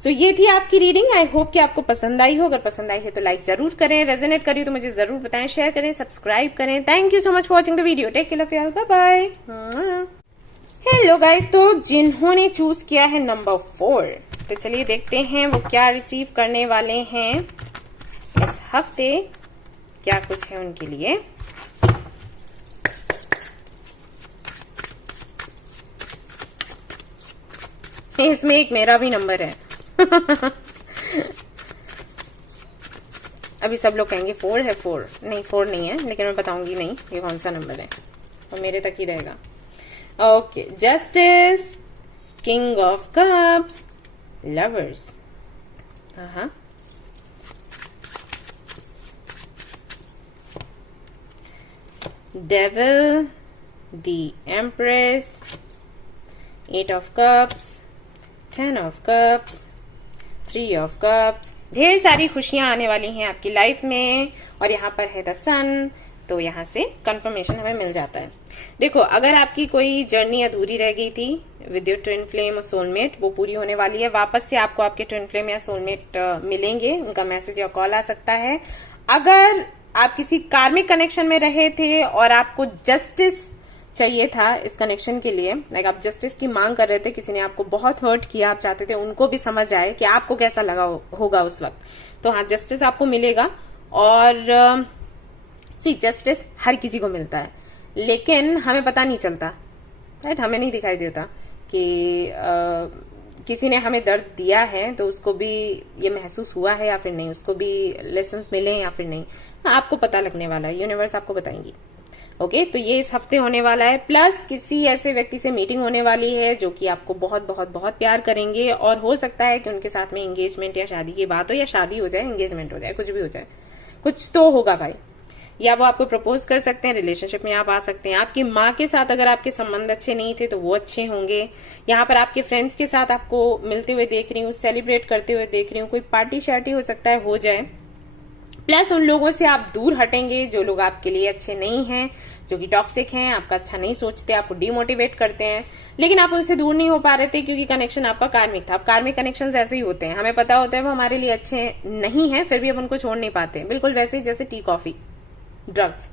सो ये थी आपकी रीडिंग। आई होप कि आपको पसंद आई हो। अगर पसंद आई है तो लाइक जरूर करें, रेजोनेट करिए तो मुझे जरूर बताएं, शेयर करें, सब्सक्राइब करें। Thank you so much for watching the video. Take care of yourself, bye bye. Hello guys, तो जिन्होंने चूज किया है नंबर 4, तो चलिए देखते हैं वो क्या रिसीव करने वाले हैं इस हफ्ते, क्या कुछ है उनके लिए। इसमें एक मेरा भी नंबर है अभी सब लोग कहेंगे 4 है, 4 नहीं, 4 नहीं है, लेकिन मैं बताऊंगी नहीं ये कौन सा नंबर है, और मेरे तक ही रहेगा। Okay, justice, king of cups, lovers, devil, the empress, 8 of cups, 10 of cups, 3 of cups. ढेर सारी खुशियां आने वाली हैं आपकी लाइफ में। और यहाँ पर है द सन, तो यहाँ से कंफर्मेशन हमें मिल जाता है। देखो, अगर आपकी कोई जर्नी अधूरी रह गई थी विद योर ट्विन फ्लेम और सोलमेट, वो पूरी होने वाली है। वापस से आपको आपके ट्विन फ्लेम या सोलमेट मिलेंगे, उनका मैसेज या कॉल आ सकता है। अगर आप किसी कार्मिक कनेक्शन में रहे थे और आपको जस्टिस चाहिए था इस कनेक्शन के लिए, लाइक आप जस्टिस की मांग कर रहे थे, किसी ने आपको बहुत हर्ट किया, आप चाहते थे उनको भी समझ आए कि आपको कैसा लगा होगा उस वक्त, तो हाँ, जस्टिस आपको मिलेगा। और जस्टिस हर किसी को मिलता है, लेकिन हमें पता नहीं चलता, राइट? हमें नहीं दिखाई देता कि किसी ने हमें दर्द दिया है तो उसको भी ये महसूस हुआ है या फिर नहीं, उसको भी लेसन्स मिले या फिर नहीं। आपको पता लगने वाला है, यूनिवर्स आपको बताएंगी। ओके, तो ये इस हफ्ते होने वाला है। प्लस किसी ऐसे व्यक्ति से मीटिंग होने वाली है जो कि आपको बहुत बहुत बहुत प्यार करेंगे, और हो सकता है कि उनके साथ में एंगेजमेंट या शादी की बात हो, या शादी हो जाए, एंगेजमेंट हो जाए, कुछ भी हो जाए, कुछ तो होगा भाई। या वो आपको प्रपोज कर सकते हैं, रिलेशनशिप में आप आ सकते हैं। आपकी माँ के साथ अगर आपके संबंध अच्छे नहीं थे तो वो अच्छे होंगे। यहाँ पर आपके फ्रेंड्स के साथ आपको मिलते हुए देख रही हूँ, सेलिब्रेट करते हुए देख रही हूँ, कोई पार्टी शार्टी हो सकता है हो जाए। प्लस उन लोगों से आप दूर हटेंगे जो लोग आपके लिए अच्छे नहीं हैं, जो कि टॉक्सिक हैं, आपका अच्छा नहीं सोचते, आपको डिमोटिवेट करते हैं, लेकिन आप उनसे दूर नहीं हो पा रहे थे क्योंकि कनेक्शन आपका कार्मिक था। अब कार्मिक कनेक्शंस ऐसे ही होते हैं, हमें पता होता है वो हमारे लिए अच्छे नहीं है, फिर भी हम उनको छोड़ नहीं पाते। बिल्कुल वैसे जैसे टी, कॉफी, ड्रग्स,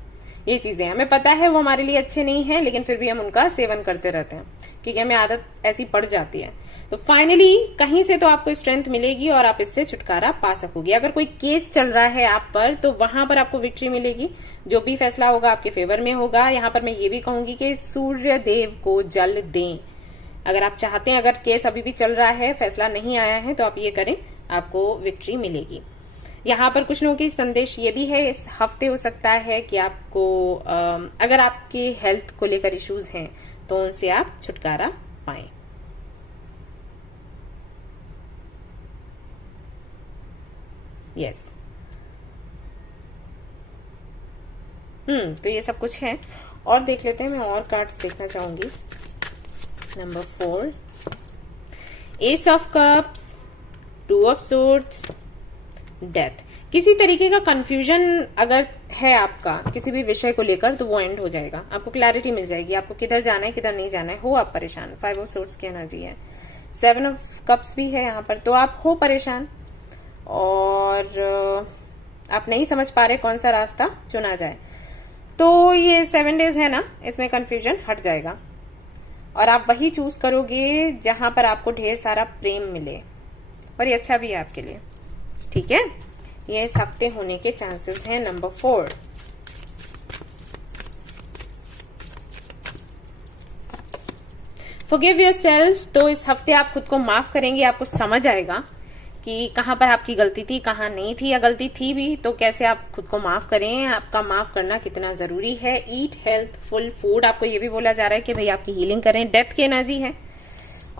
ये चीजें हमें पता है वो हमारे लिए अच्छे नहीं है, लेकिन फिर भी हम उनका सेवन करते रहते हैं क्योंकि हमें आदत ऐसी पड़ जाती है। तो फाइनली कहीं से तो आपको स्ट्रेंथ मिलेगी और आप इससे छुटकारा पा सकोगे। अगर कोई केस चल रहा है आप पर, तो वहां पर आपको विक्ट्री मिलेगी। जो भी फैसला होगा आपके फेवर में होगा। यहाँ पर मैं ये भी कहूंगी कि सूर्य देव को जल दें। अगर आप चाहते हैं, अगर केस अभी भी चल रहा है, फैसला नहीं आया है, तो आप ये करें, आपको विक्ट्री मिलेगी। यहाँ पर कुछ लोगों की संदेश ये भी है इस हफ्ते, हो सकता है कि आपको अगर आपके हेल्थ को लेकर इश्यूज हैं तो उनसे आप छुटकारा पाएं। यस, तो ये सब कुछ है। और देख लेते हैं, मैं और कार्ड्स देखना चाहूंगी। Number 4, S of cups, 2 of swords, death. किसी तरीके का कंफ्यूजन अगर है आपका किसी भी विषय को लेकर तो वो एंड हो जाएगा, आपको क्लैरिटी मिल जाएगी, आपको किधर जाना है किधर नहीं जाना है। हो आप परेशान, 5 ऑफ सोर्ड्स की एनर्जी है, 7 ऑफ कप्स भी है यहाँ पर, तो आप हो परेशान और आप नहीं समझ पा रहे कौन सा रास्ता चुना जाए। तो ये 7 डेज है ना, इसमें कंफ्यूजन हट जाएगा और आप वही चूज करोगे जहां पर आपको ढेर सारा प्रेम मिले, और ये अच्छा भी है आपके लिए। ठीक है, ये इस हफ्ते होने के चांसेस हैं। Number 4, forgive yourself. तो इस हफ्ते आप खुद को माफ करेंगे, आपको समझ आएगा कि कहां पर आपकी गलती थी, कहां नहीं थी, या गलती थी भी तो कैसे आप खुद को माफ करें, आपका माफ करना कितना जरूरी है। ईट हेल्थफुल फूड, आपको ये भी बोला जा रहा है कि भाई आपकी हीलिंग करें। डेथ की एनर्जी है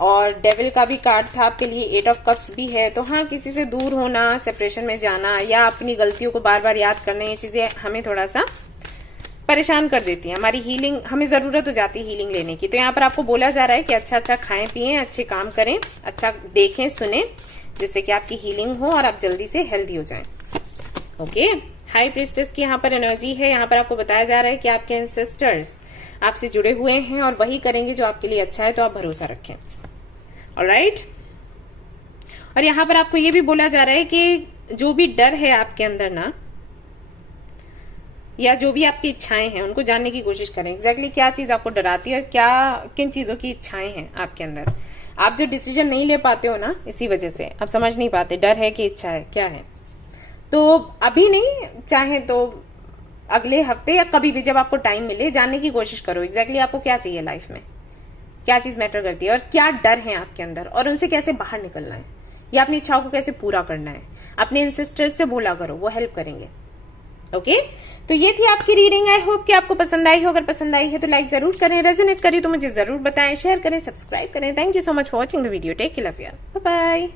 और डेविल का भी कार्ड था आपके लिए, 8 ऑफ कप्स भी है। तो हाँ, किसी से दूर होना, सेपरेशन में जाना या अपनी गलतियों को बार बार याद करना, ये चीजें हमें थोड़ा सा परेशान कर देती है। हमारी हीलिंग, हमें जरूरत हो जाती है हीलिंग लेने की। तो यहाँ पर आपको बोला जा रहा है कि अच्छा अच्छा खाएं पिएं, अच्छे काम करें, अच्छा देखें सुने, जिससे कि आपकी हीलिंग हो और आप जल्दी से हेल्दी हो जाएं। ओके, हाई प्रीस्टेस की यहाँ पर एनर्जी है। यहाँ पर आपको बताया जा रहा है कि आपके एंसेस्टर्स आपसे जुड़े हुए हैं और वही करेंगे जो आपके लिए अच्छा है, तो आप भरोसा रखें। ऑलराइट, और यहाँ पर आपको ये भी बोला जा रहा है कि जो भी डर है आपके अंदर ना, या जो भी आपकी इच्छाएं हैं, उनको जानने की कोशिश करें। एग्जैक्टली क्या चीज आपको डराती है और क्या किन चीजों की इच्छाएं हैं आपके अंदर। आप जो डिसीजन नहीं ले पाते हो ना, इसी वजह से आप समझ नहीं पाते डर है कि इच्छा है, क्या है। तो अभी नहीं, चाहे तो अगले हफ्ते या कभी भी जब आपको टाइम मिले, जानने की कोशिश करो एग्जैक्टली आपको क्या चाहिए लाइफ में, क्या चीज मैटर करती है और क्या डर है आपके अंदर, और उनसे कैसे बाहर निकलना है या अपनी इच्छाओं को कैसे पूरा करना है। अपने एंसेस्टर्स से बोला करो, वो हेल्प करेंगे। ओके, तो ये थी आपकी रीडिंग। आई होप कि आपको पसंद आई हो। अगर पसंद आई है तो लाइक जरूर करें, रेजोनेट करी तो मुझे जरूर बताएं, शेयर करें, सब्सक्राइब करें। Thank you so much for watching the video. Take care, love you, bye bye.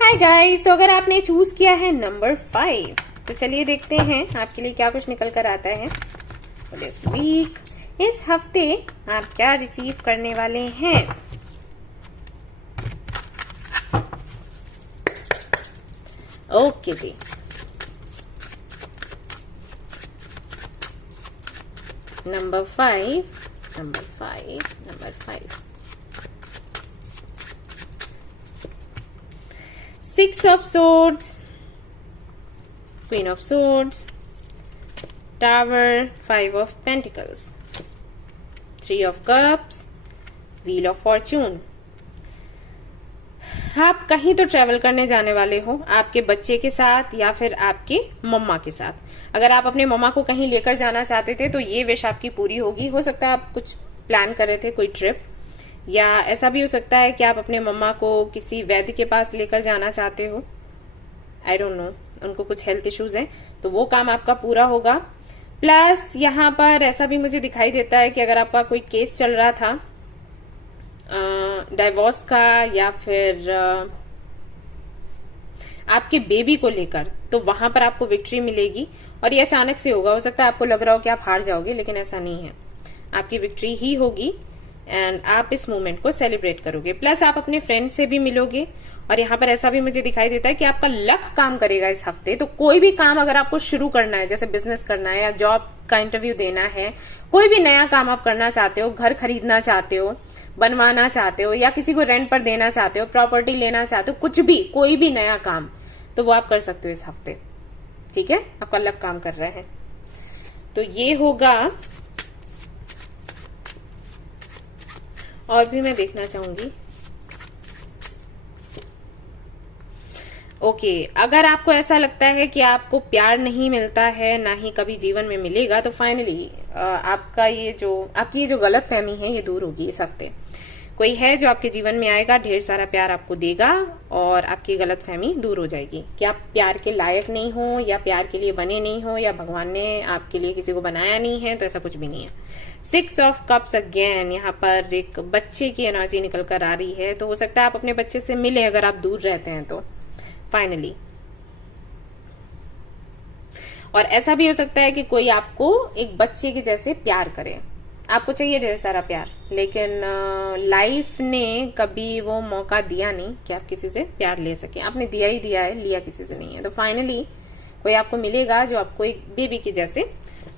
Hi guys, तो अगर आपने चूज किया है नंबर 5, तो चलिए देखते हैं आपके लिए क्या कुछ निकल कर आता है दिस वीक। इस हफ्ते आप क्या रिसीव करने वाले हैं। ओके जी, number 5, number 5, 6 of swords, Queen of swords, Tower, 5 of pentacles, 3 of cups, Wheel of fortune। आप कहीं तो ट्रेवल करने जाने वाले हो, आपके बच्चे के साथ या फिर आपके मम्मा के साथ। अगर आप अपने मम्मा को कहीं लेकर जाना चाहते थे तो ये विश आपकी पूरी होगी। हो सकता है आप कुछ प्लान कर रहे थे, कोई ट्रिप, या ऐसा भी हो सकता है कि आप अपने मम्मा को किसी वैद्य के पास लेकर जाना चाहते हो। आई डोंट नो, उनको कुछ हेल्थ इश्यूज हैं, तो वो काम आपका पूरा होगा। प्लस यहाँ पर ऐसा भी मुझे दिखाई देता है कि अगर आपका कोई केस चल रहा था डाइवोर्स का या फिर आपके बेबी को लेकर, तो वहां पर आपको विक्ट्री मिलेगी। और ये अचानक से होगा, हो सकता है आपको लग रहा हो कि आप हार जाओगे, लेकिन ऐसा नहीं है, आपकी विक्ट्री ही होगी एंड आप इस मोमेंट को सेलिब्रेट करोगे। प्लस आप अपने फ्रेंड से भी मिलोगे। और यहाँ पर ऐसा भी मुझे दिखाई देता है कि आपका लक काम करेगा इस हफ्ते। तो कोई भी काम अगर आपको शुरू करना है, जैसे बिजनेस करना है या जॉब का इंटरव्यू देना है, कोई भी नया काम आप करना चाहते हो, घर खरीदना चाहते हो, बनवाना चाहते हो, या किसी को रेंट पर देना चाहते हो, प्रॉपर्टी लेना चाहते हो, कुछ भी, कोई भी नया काम, तो वो आप कर सकते हो इस हफ्ते। ठीक है, आपका लक काम कर रहा है। तो ये होगा। और भी मैं देखना चाहूंगी। ओके, अगर आपको ऐसा लगता है कि आपको प्यार नहीं मिलता है, ना ही कभी जीवन में मिलेगा, तो फाइनली आपकी ये जो गलत फहमी है ये दूर होगी इस हफ्ते। कोई है जो आपके जीवन में आएगा, ढेर सारा प्यार आपको देगा और आपकी गलत फहमी दूर हो जाएगी कि आप प्यार के लायक नहीं हो या प्यार के लिए बने नहीं हो या भगवान ने आपके लिए किसी को बनाया नहीं है, तो ऐसा कुछ भी नहीं है। 6 ऑफ कप्स अगेन, यहाँ पर एक बच्चे की एनर्जी निकल कर आ रही है। तो हो सकता है आप अपने बच्चे से मिले अगर आप दूर रहते हैं तो फाइनली। और ऐसा भी हो सकता है कि कोई आपको एक बच्चे के जैसे प्यार करे, आपको चाहिए ढेर सारा प्यार, लेकिन लाइफ ने कभी वो मौका दिया नहीं कि आप किसी से प्यार ले सके। आपने दिया ही दिया है, लिया किसी से नहीं है। तो फाइनली कोई आपको मिलेगा जो आपको एक बेबी के जैसे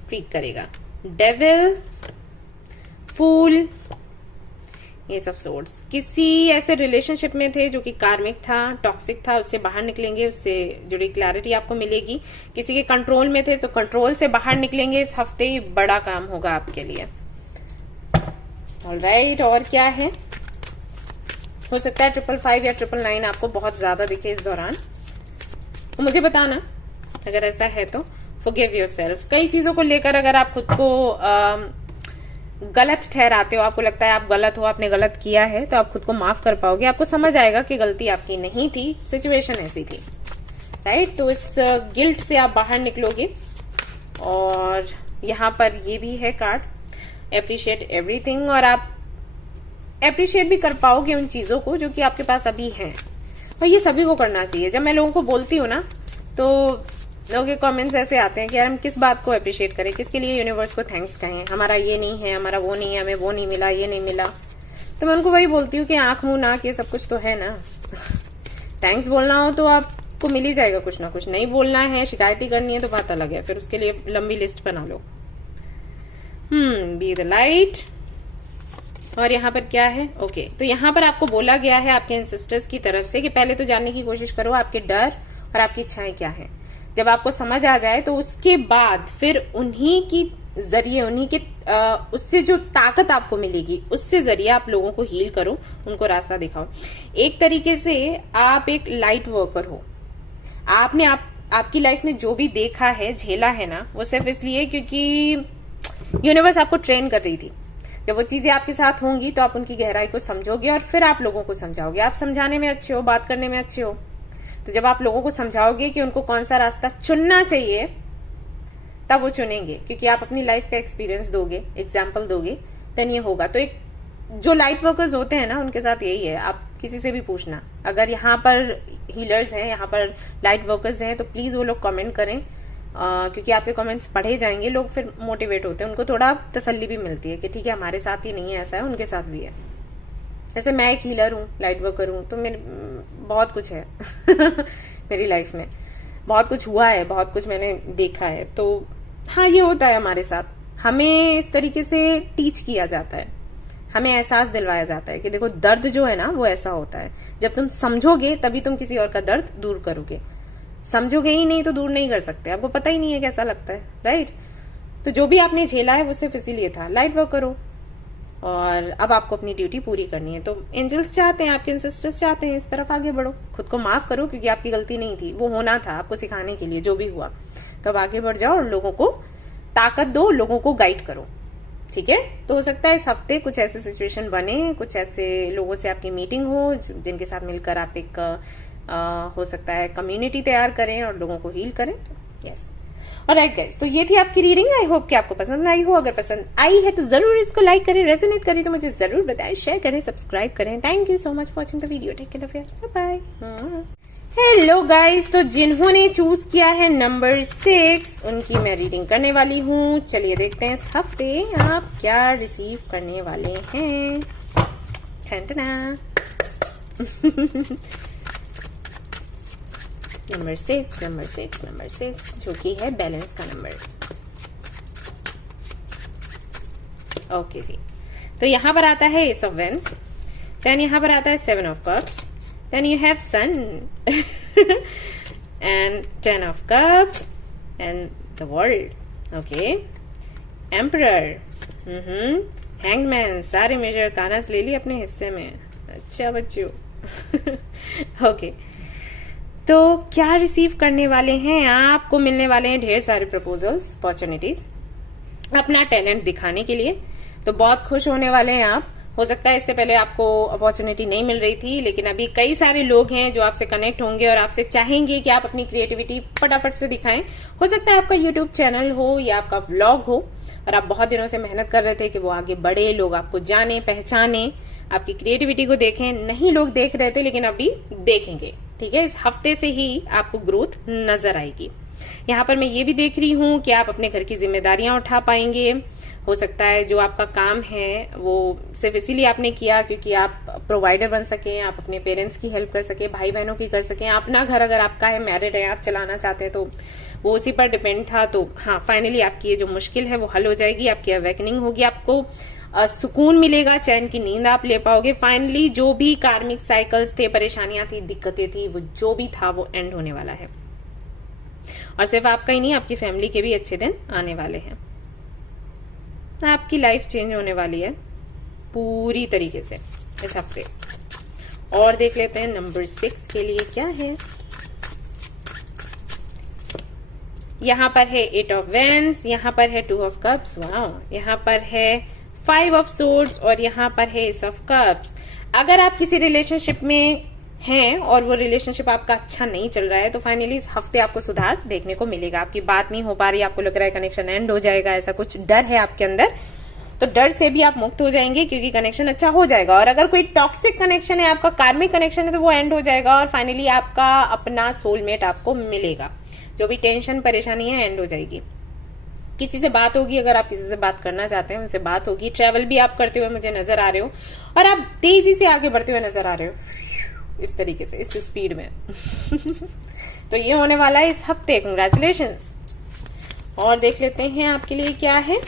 ट्रीट करेगा। डेविल, फूल, ये सब सोर्ट्स। किसी ऐसे रिलेशनशिप में थे जो कि कार्मिक था, टॉक्सिक था, उससे बाहर निकलेंगे, उससे जुड़ी क्लैरिटी आपको मिलेगी। किसी के कंट्रोल में थे तो कंट्रोल से बाहर निकलेंगे इस हफ्ते, ही बड़ा काम होगा आपके लिए। ऑलराइट, और क्या है? हो सकता है 555 या 999 आपको बहुत ज्यादा दिखे इस दौरान, तो मुझे बताना अगर ऐसा है तो। Forgive yourself. कई चीजों को लेकर अगर आप खुद को गलत ठहराते हो, आपको लगता है आप गलत हो, आपने गलत किया है, तो आप खुद को माफ कर पाओगे। आपको समझ आएगा कि गलती आपकी नहीं थी, सिचुएशन ऐसी थी, राइट? तो इस गिल्ट से आप बाहर निकलोगे। और यहाँ पर ये भी है कार्ड, एप्रिशिएट एवरीथिंग, और आप एप्रिशिएट भी कर पाओगे उन चीजों को जो कि आपके पास अभी हैं। और ये सभी को करना चाहिए। जब मैं लोगों को बोलती हूँ ना, तो लोगों के कमेंट्स ऐसे आते हैं कि यार हम किस बात को अप्रिशिएट करें, किसके लिए यूनिवर्स को थैंक्स कहें, हमारा ये नहीं है, हमारा वो नहीं है, हमें वो नहीं मिला, ये नहीं मिला। तो मैं उनको वही बोलती हूँ कि आंख मुंह नाक ये सब कुछ तो है ना। थैंक्स बोलना हो तो आपको मिल ही जाएगा कुछ ना कुछ। नहीं बोलना है, शिकायती करनी है तो बात अलग है, फिर उसके लिए लंबी लिस्ट बना लो। Be the light. और यहाँ पर क्या है? ओके, तो यहाँ पर आपको बोला गया है आपके एंसेस्टर्स की तरफ से कि पहले तो जानने की कोशिश करो आपके डर और आपकी इच्छाएं क्या है। जब आपको समझ आ जाए तो उसके बाद फिर उन्हीं की जरिए, उन्हीं के उससे जो ताकत आपको मिलेगी, उससे जरिए आप लोगों को हील करो, उनको रास्ता दिखाओ। एक तरीके से आप एक लाइट वर्कर हो। आपने आपकी लाइफ में जो भी देखा है, झेला है ना, वो सिर्फ इसलिए क्योंकि यूनिवर्स आपको ट्रेन कर रही थी। जब वो चीजें आपके साथ होंगी तो आप उनकी गहराई को समझोगे और फिर आप लोगों को समझाओगे। आप समझाने में अच्छे हो, बात करने में अच्छे हो, तो जब आप लोगों को समझाओगे कि उनको कौन सा रास्ता चुनना चाहिए, तब वो चुनेंगे, क्योंकि आप अपनी लाइफ का एक्सपीरियंस दोगे, एग्जाम्पल दोगे, देन ये होगा। तो एक जो लाइट वर्कर्स होते हैं ना, उनके साथ यही है। आप किसी से भी पूछना, अगर यहाँ पर हीलर्स हैं, यहाँ पर लाइट वर्कर्स हैं, तो प्लीज वो लोग कमेंट करें, क्योंकि आपके कमेंट्स पढ़े जाएंगे, लोग फिर मोटिवेट होते हैं, उनको थोड़ा तसल्ली भी मिलती है कि ठीक है हमारे साथ ही नहीं है, ऐसा है, उनके साथ भी है। जैसे मैं एक हीलर हूँ, लाइट वर्कर हूँ, तो मेरे बहुत कुछ है मेरी लाइफ में बहुत कुछ हुआ है, बहुत कुछ मैंने देखा है। तो हाँ, ये होता है हमारे साथ। हमें इस तरीके से टीच किया जाता है, हमें एहसास दिलवाया जाता है कि देखो दर्द जो है ना, वो ऐसा होता है। जब तुम समझोगे तभी तुम किसी और का दर्द दूर करोगे। समझोगे ही नहीं तो दूर नहीं कर सकते। आपको पता ही नहीं है कैसा लगता है, राइट? तो जो भी आपने झेला है वो सिर्फ इसीलिए था। लाइट वर्क करो और अब आपको अपनी ड्यूटी पूरी करनी है। तो एंजल्स चाहते हैं, आपके एंसेस्टर्स चाहते हैं इस तरफ आगे बढ़ो, खुद को माफ करो, क्योंकि आपकी गलती नहीं थी, वो होना था आपको सिखाने के लिए। जो भी हुआ तो अब आगे बढ़ जाओ और लोगों को ताकत दो, लोगों को गाइड करो, ठीक है? तो हो सकता है इस हफ्ते कुछ ऐसे सिचुएशन बने, कुछ ऐसे लोगों से आपकी मीटिंग हो जिनके साथ मिलकर आप एक हो सकता है कम्युनिटी तैयार करें और लोगों को हील करें। यस, ऑलराइट गाइस, तो ये थी आपकी रीडिंग। आई होप कि आपको पसंद आई हो। अगर पसंद आई है तो जरूर इसको लाइक करें, रेजोनेट करें तो मुझे जरूर बताएं, शेयर करें, सब्सक्राइब करें। Thank you so much for watching the video. Take care, love you, bye bye. Hello guys, तो जिन्होंने चूज किया है नंबर 6, उनकी मैं रीडिंग करने वाली हूँ। चलिए देखते हैं इस हफ्ते आप क्या रिसीव करने वाले हैं। नंबर 6 जो कि है बैलेंस का नंबर। ओके जी, तो यहाँ पर आता है एस ऑफ वेंस, देन यहाँ पर आता है 7 of cups, then you have sun and 10 of cups and the world. Okay, emperor, hangman, सारे मेजर कानस ले ली अपने हिस्से में। अच्छा बच्चों ओके, तो क्या रिसीव करने वाले हैं? आपको मिलने वाले हैं ढेर सारे प्रपोजल्स, अपॉर्चुनिटीज अपना टैलेंट दिखाने के लिए। तो बहुत खुश होने वाले हैं आप। हो सकता है इससे पहले आपको अपॉर्चुनिटी नहीं मिल रही थी, लेकिन अभी कई सारे लोग हैं जो आपसे कनेक्ट होंगे और आपसे चाहेंगे कि आप अपनी क्रिएटिविटी फटाफट से दिखाएं। हो सकता है आपका यूट्यूब चैनल हो या आपका व्लॉग हो और आप बहुत दिनों से मेहनत कर रहे थे कि वो आगे बढ़े, लोग आपको जाने पहचाने, आपकी क्रिएटिविटी को देखें। नहीं लोग देख रहे थे, लेकिन अभी देखेंगे, ठीक है? इस हफ्ते से ही आपको ग्रोथ नजर आएगी। यहाँ पर मैं ये भी देख रही हूँ कि आप अपने घर की जिम्मेदारियां उठा पाएंगे। हो सकता है जो आपका काम है वो सिर्फ इसीलिए आपने किया क्योंकि आप प्रोवाइडर बन सकें, आप अपने पेरेंट्स की हेल्प कर सकें, भाई बहनों की कर सकें। अपना घर अगर आपका है, मैरिड है, आप चलाना चाहते हैं तो वो उसी पर डिपेंड था। तो हाँ, फाइनली आपकी ये जो मुश्किल है वो हल हो जाएगी, आपकी अवेकनिंग होगी, आपको सुकून मिलेगा, चैन की नींद आप ले पाओगे। फाइनली जो भी कार्मिक साइकिल्स थे, परेशानियां थी, दिक्कतें थी, वो जो भी था वो एंड होने वाला है। और सिर्फ आपका ही नहीं, आपकी फैमिली के भी अच्छे दिन आने वाले हैं। आपकी लाइफ चेंज होने वाली है पूरी तरीके से इस हफ्ते। और देख लेते हैं नंबर 6 के लिए क्या है। यहां पर है 8 ऑफ वेंस, यहां पर है 2 ऑफ कप्स, वाओ, यहां पर है 5 ऑफ सोर्ड्स और यहां पर है एस ऑफ कप्स। अगर आप किसी रिलेशनशिप में हैं और वो रिलेशनशिप आपका अच्छा नहीं चल रहा है तो फाइनली इस हफ्ते आपको सुधार देखने को मिलेगा। आपकी बात नहीं हो पा रही, आपको लग रहा है कनेक्शन एंड हो जाएगा, ऐसा कुछ डर है आपके अंदर, तो डर से भी आप मुक्त हो जाएंगे क्योंकि कनेक्शन अच्छा हो जाएगा। और अगर कोई टॉक्सिक कनेक्शन है, आपका कार्मिक कनेक्शन है, तो वो एंड हो जाएगा और फाइनली आपका अपना सोलमेट आपको मिलेगा। जो भी टेंशन परेशानी है एंड हो जाएगी। किसी से बात होगी, अगर आप किसी से बात करना चाहते हैं उनसे बात होगी। ट्रेवल भी आप करते हुए मुझे नजर आ रहे हो और आप तेजी से आगे बढ़ते हुए नजर आ रहे हो, इस तरीके से, इस स्पीड में। तो ये होने वाला है इस हफ्ते, कंग्रेचुलेशंस। और देख लेते हैं आपके लिए क्या है।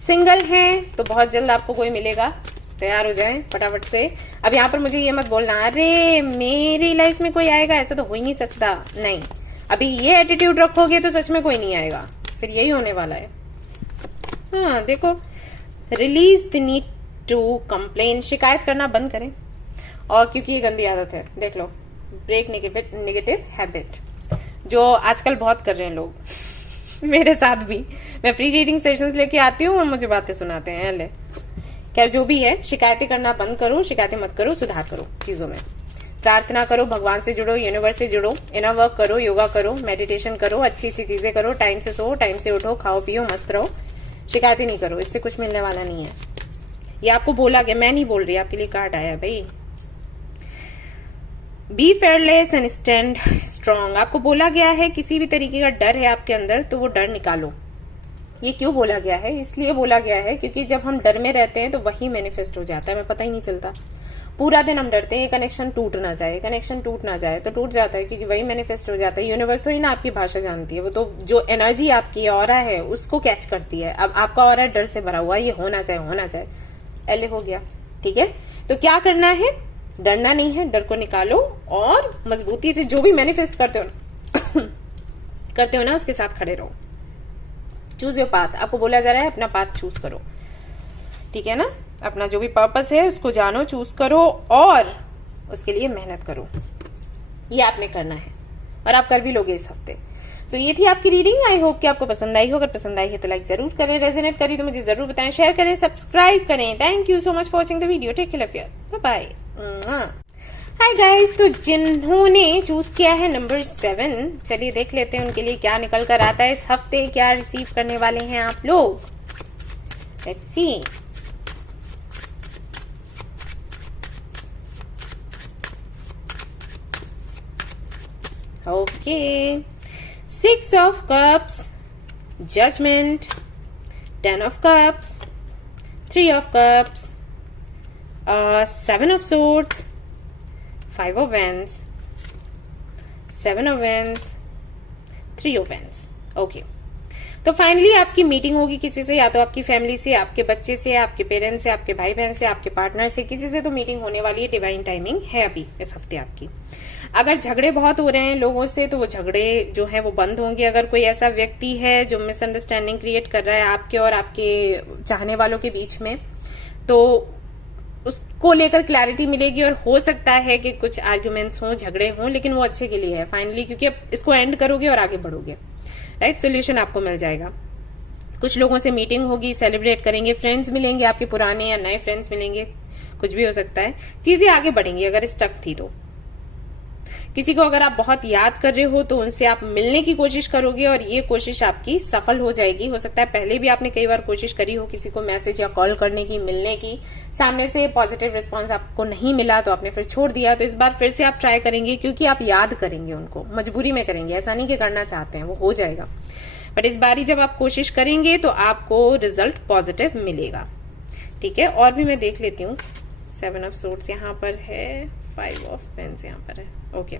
सिंगल हैं तो बहुत जल्द आपको कोई मिलेगा, तैयार हो जाएं फटाफट से। अब यहाँ पर मुझे ये मत बोलना अरे मेरी लाइफ में कोई आएगा, ऐसा तो हो ही नहीं सकता। नहीं, अभी ये एटीट्यूड रखोगे तो सच में कोई नहीं आएगा, फिर यही होने वाला है। हाँ देखो, release the need to complain, शिकायत करना बंद करें। और क्योंकि ये गंदी आदत है, देख लो, ब्रेक नेगेटिव हैबिट, जो आजकल बहुत कर रहे हैं लोग। मेरे साथ भी, मैं फ्री रीडिंग सेशंस लेके आती हूँ और मुझे बातें सुनाते हैं। ले खैर, जो भी है, शिकायतें करना बंद करो, शिकायतें मत करो, सुधार करो चीजों में। प्रार्थना करो, भगवान से जुड़ो, यूनिवर्स से जुड़ो, इनर वर्क करो, योगा करो, मेडिटेशन करो, अच्छी अच्छी चीजें करो, टाइम से सो, टाइम से उठो, खाओ पियो, मस्त रहो, शिकायतें नहीं करो, इससे कुछ मिलने वाला नहीं है। ये आपको बोला गया, मैं नहीं बोल रही, आपके लिए कार्ड आया भाई। Be fearless and stand strong, आपको बोला गया है किसी भी तरीके का डर है आपके अंदर तो वो डर निकालो। ये क्यों बोला गया है? इसलिए बोला गया है क्योंकि जब हम डर में रहते हैं तो वही मैनिफेस्ट हो जाता है, हमें पता ही नहीं चलता। पूरा दिन हम डरते हैं कनेक्शन टूट ना जाए, कनेक्शन टूट ना जाए, तो टूट जाता है क्योंकि वही मैनिफेस्ट हो जाता है। यूनिवर्स थोड़ी ना आपकी भाषा जानती है, वो तो जो एनर्जी आपकी ऑरा है उसको कैच करती है। अब आपका ऑरा डर से भरा हुआ, ये होना चाहे होना चाहे, एले हो गया, ठीक है। तो क्या करना है? डरना नहीं है, डर को निकालो और मजबूती से जो भी मैनिफेस्ट करते हो ना उसके साथ खड़े रहो। चूज योर पाथ, आपको बोला जा रहा है अपना पाथ चूज करो, ठीक है ना। अपना जो भी पर्पस है उसको जानो, चूज करो और उसके लिए मेहनत करो। ये आपने करना है और आप कर भी लोगे इस हफ्ते। सो ये थी आपकी रीडिंग। आई होप कि आपको पसंद आई हो। अगर पसंद आई है तो लाइक जरूर करें, रेजोनेट करी तो मुझे जरूर बताएं, शेयर करें, सब्सक्राइब करें। Thank you so much for watching the video. Take care, love you, bye bye. Hi guys, तो जिन्होंने चूज किया है नंबर 7, चलिए देख लेते हैं उनके लिए क्या निकल कर आता है इस हफ्ते, क्या रिसीव करने वाले हैं आप लोग। Let's see. Okay, 6 of cups, judgement, 10 of cups, 3 of cups, 7 of swords, 5 of wands, 7 of wands, 3 of wands। Okay, तो फाइनली आपकी मीटिंग होगी किसी से, या तो आपकी फैमिली से, आपके बच्चे से, आपके पेरेंट्स से, आपके भाई बहन से, आपके पार्टनर से, किसी से तो मीटिंग होने वाली है। डिवाइन टाइमिंग है अभी इस हफ्ते आपकी। अगर झगड़े बहुत हो रहे हैं लोगों से तो वो झगड़े जो है वो बंद होंगे। अगर कोई ऐसा व्यक्ति है जो मिसअंडरस्टैंडिंग क्रिएट कर रहा है आपके और आपके चाहने वालों के बीच में, तो उसको लेकर क्लैरिटी मिलेगी और हो सकता है कि कुछ आर्ग्यूमेंट्स हों, झगड़े हों, लेकिन वो अच्छे के लिए है फाइनली, क्योंकि अब इसको एंड करोगे और आगे बढ़ोगे, राइट। सोल्यूशन आपको मिल जाएगा। कुछ लोगों से मीटिंग होगी, सेलिब्रेट करेंगे, फ्रेंड्स मिलेंगे, आपके पुराने या नए फ्रेंड्स मिलेंगे, कुछ भी हो सकता है। चीजें आगे बढ़ेंगी अगर स्टक थी तो। किसी को अगर आप बहुत याद कर रहे हो तो उनसे आप मिलने की कोशिश करोगे और ये कोशिश आपकी सफल हो जाएगी। हो सकता है पहले भी आपने कई बार कोशिश करी हो किसी को मैसेज या कॉल करने की, मिलने की, सामने से पॉजिटिव रिस्पॉन्स आपको नहीं मिला तो आपने फिर छोड़ दिया। तो इस बार फिर से आप ट्राई करेंगे, क्योंकि आप याद करेंगे उनको, मजबूरी में करेंगे, ऐसा नहीं कि करना चाहते हैं, वो हो जाएगा। बट इस बारी जब आप कोशिश करेंगे तो आपको रिजल्ट पॉजिटिव मिलेगा। ठीक है, और भी मैं देख लेती हूँ। 7 ऑफ सोर्ड्स यहाँ पर है, 5 ऑफ पेन्स यहाँ पर है। ओके,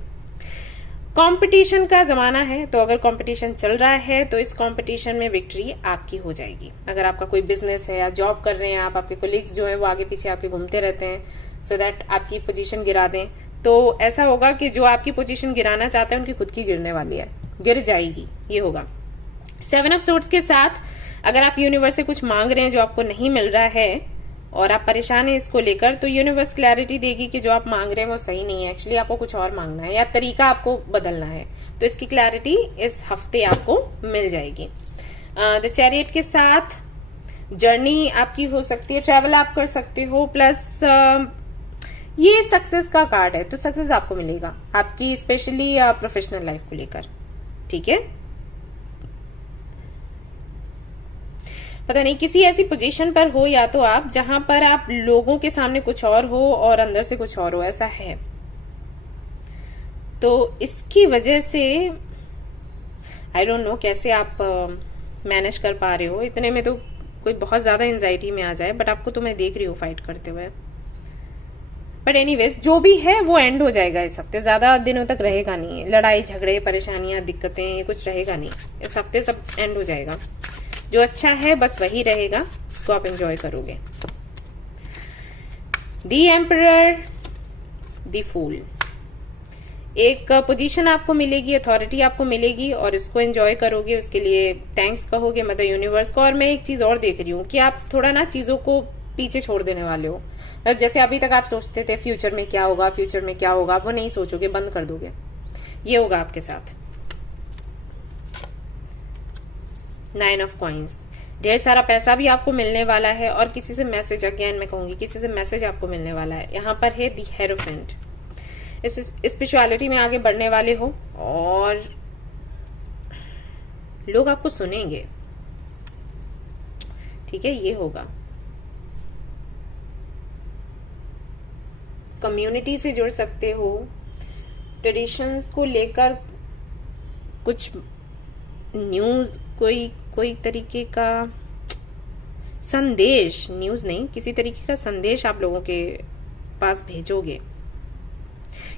कंपटीशन का जमाना है, तो अगर कंपटीशन चल रहा है तो इस कंपटीशन में विक्ट्री आपकी हो जाएगी। अगर आपका कोई बिजनेस है या जॉब कर रहे हैं आप, आपके कोलीग्स जो है वो आगे पीछे आपके घूमते रहते हैं सो दैट आपकी पोजीशन गिरा दें, तो ऐसा होगा कि जो आपकी पोजीशन गिराना चाहते हैं उनकी खुद की गिरने वाली है, गिर जाएगी, ये होगा। 7 ऑफ सोर्ड्स के साथ अगर आप यूनिवर्स से कुछ मांग रहे हैं जो आपको नहीं मिल रहा है और आप परेशान हैं इसको लेकर, तो यूनिवर्स क्लैरिटी देगी कि जो आप मांग रहे हैं वो सही नहीं है, एक्चुअली आपको कुछ और मांगना है या तरीका आपको बदलना है। तो इसकी क्लैरिटी इस हफ्ते आपको मिल जाएगी। द चैरियट के साथ जर्नी आपकी हो सकती है, ट्रैवल आप कर सकते हो, प्लस ये सक्सेस का कार्ड है, तो सक्सेस आपको मिलेगा आपकी स्पेशली प्रोफेशनल लाइफ को लेकर। ठीक है, पता नहीं किसी ऐसी पोजीशन पर हो या तो आप जहां पर आप लोगों के सामने कुछ और हो और अंदर से कुछ और हो, ऐसा है। तो इसकी वजह से आई डोंट नो कैसे आप मैनेज कर पा रहे हो। इतने में तो कोई बहुत ज्यादा एंजाइटी में आ जाए, बट आपको तो मैं देख रही हूँ फाइट करते हुए। बट एनीवेज जो भी है वो एंड हो जाएगा इस हफ्ते, ज्यादा दिनों तक रहेगा नहीं। लड़ाई झगड़े परेशानियां दिक्कतें ये कुछ रहेगा नहीं, इस हफ्ते सब एंड हो जाएगा। जो अच्छा है बस वही रहेगा जिसको आप एंजॉय करोगे। दी एम्परर, दी फूल, एक पोजीशन आपको मिलेगी, अथॉरिटी आपको मिलेगी और उसको एंजॉय करोगे, उसके लिए थैंक्स कहोगे मदर यूनिवर्स को। और मैं एक चीज और देख रही हूँ कि आप थोड़ा ना चीजों को पीछे छोड़ देने वाले हो। जैसे अभी तक आप सोचते थे फ्यूचर में क्या होगा, फ्यूचर में क्या होगा, वो नहीं सोचोगे, बंद कर दोगे। ये होगा आपके साथ। 9 ऑफ कॉइंस, ढेर सारा पैसा भी आपको मिलने वाला है और किसी से मैसेज, अगेन मैं कहूंगी किसी से मैसेज आपको मिलने वाला है। यहाँ पर है दी हेरोफेंट, स्पिरिचुअलिटी में आगे बढ़ने वाले हो और लोग आपको सुनेंगे। ठीक है, ये होगा। कम्युनिटी से जुड़ सकते हो, ट्रेडिशंस को लेकर कुछ न्यूज, कोई तरीके का संदेश, न्यूज नहीं, किसी तरीके का संदेश आप लोगों के पास भेजोगे।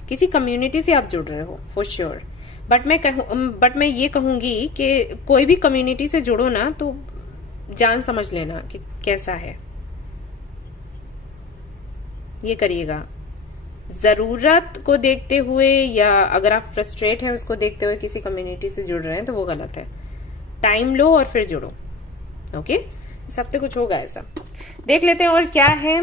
किसी कम्युनिटी से आप जुड़ रहे हो फॉर श्योर। बट मैं ये कहूंगी कि कोई भी कम्युनिटी से जुड़ो ना तो जान समझ लेना कि कैसा है, ये करिएगा। जरूरत को देखते हुए या अगर आप फ्रस्ट्रेट हैं उसको देखते हुए किसी कम्युनिटी से जुड़ रहे हैं तो वो गलत है। टाइम लो और फिर जुड़ो। ओके, इस हफ्ते कुछ होगा ऐसा। देख लेते हैं और क्या है।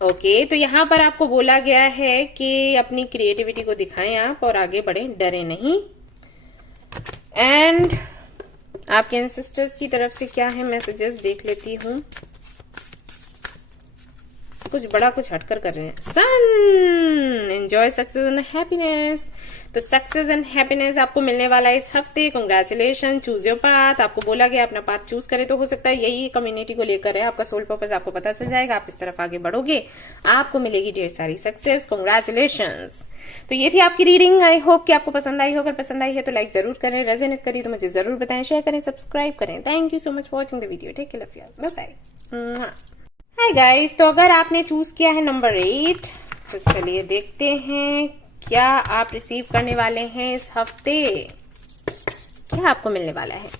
ओके, तो यहां पर आपको बोला गया है कि अपनी क्रिएटिविटी को दिखाएं आप और आगे बढ़े, डरे नहीं। एंड आपके एंसेस्टर्स की तरफ से क्या है मैसेजेस देख लेती हूँ। कुछ बड़ा कुछ हटकर कर रहे हैं। सन, एंजॉय सक्सेस एंड हैप्पीनेस। तो सक्सेस एंड हैप्पीनेस आपको मिलने वाला है इस हफ्ते। Congratulation, choose your path. आपको बोला गया अपना पाथ चूज करे, तो हो सकता है यही कम्युनिटी को लेकर है। आपका सोल पर्पस आपको पता चल जाएगा, आप इस तरफ आगे बढ़ोगे, आपको मिलेगी ढेर सारी सक्सेस। कंग्रेचुलेशन। तो ये थी आपकी रीडिंग। आई होप कि आपको पसंद आई हो। अगर पसंद आई है तो लाइक जरूर करें, रेजोनेट करी तो मुझे जरूर बताएं, शेयर करें, सब्सक्राइब करें। Thank you so much for watching the video. Take care, love you, bye bye. Hi guys, तो अगर आपने चूज किया है नंबर 8 तो चलिए देखते हैं क्या आप रिसीव करने वाले हैं इस हफ्ते, क्या आपको मिलने वाला है।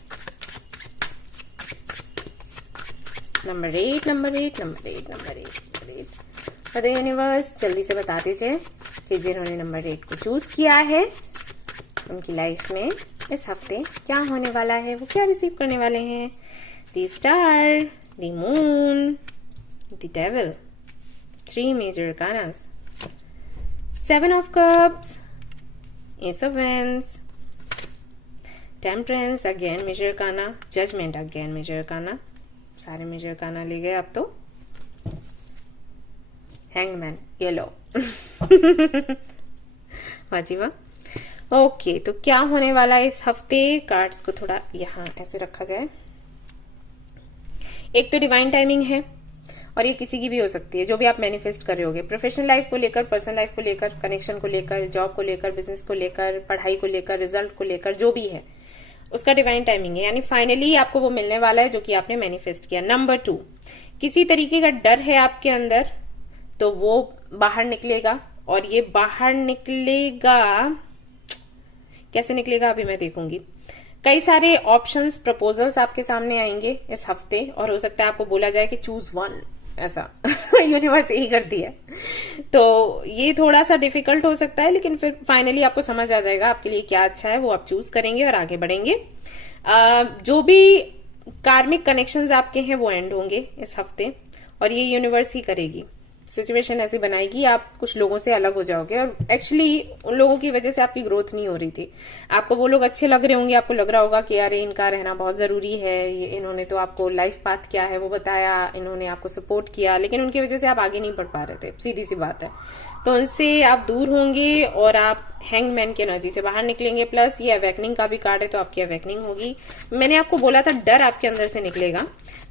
Number 8, number 8, number 8, number 8, number 8। Mother universe जल्दी से बता दीजिए कि जिन्होंने नंबर 8 को चूज किया है उनकी लाइफ में इस हफ्ते क्या होने वाला है, वो क्या रिसीव करने वाले हैं। The star, the moon, the devil, 3 major arcanas, 7 of cups, ace of wands, temperance again major arcana, judgment again major arcana, सारे मेजर काना ले गए अब तो। Hangman, yellow. वाजी वाह। ओके, तो क्या होने वाला है इस हफ्ते? कार्ड्स को थोड़ा यहाँ ऐसे रखा जाए। एक तो डिवाइन टाइमिंग है, और ये किसी की भी हो सकती है, जो भी आप मैनिफेस्ट कर रहे होगे, प्रोफेशनल लाइफ को लेकर, पर्सनल लाइफ को लेकर, कनेक्शन को लेकर, जॉब को लेकर, बिजनेस को लेकर, पढ़ाई को लेकर, रिजल्ट को लेकर, जो भी है उसका डिवाइन टाइमिंग है। यानी फाइनली आपको वो मिलने वाला है जो कि आपने मैनिफेस्ट किया। नंबर 2, किसी तरीके का डर है आपके अंदर, तो वो बाहर निकलेगा। और ये बाहर निकलेगा, कैसे निकलेगा अभी मैं देखूंगी। कई सारे ऑप्शंस, प्रपोजल्स आपके सामने आएंगे इस हफ्ते, और हो सकता है आपको बोला जाए कि चूज वन, ऐसा यूनिवर्स यही कर दिया। तो ये थोड़ा सा डिफिकल्ट हो सकता है, लेकिन फिर फाइनली आपको समझ आ जाएगा आपके लिए क्या अच्छा है, वो आप चूज करेंगे और आगे बढ़ेंगे। जो भी कार्मिक कनेक्शंस आपके हैं वो एंड होंगे इस हफ्ते, और ये यूनिवर्स ही करेगी। सिचुएशन ऐसी बनाएगी, आप कुछ लोगों से अलग हो जाओगे, और एक्चुअली उन लोगों की वजह से आपकी ग्रोथ नहीं हो रही थी। आपको वो लोग अच्छे लग रहे होंगे, आपको लग रहा होगा कि यार इनका रहना बहुत जरूरी है, ये इन्होंने तो आपको लाइफ पाथ क्या है वो बताया, इन्होंने आपको सपोर्ट किया, लेकिन उनकी वजह से आप आगे नहीं बढ़ पा रहे थे, सीधी सी बात है। तो उनसे आप दूर होंगे और आप हैंगमैन की एनर्जी से बाहर निकलेंगे। प्लस ये अवेकनिंग का भी कार्ड है, तो आपकी अवेकनिंग होगी। मैंने आपको बोला था डर आपके अंदर से निकलेगा,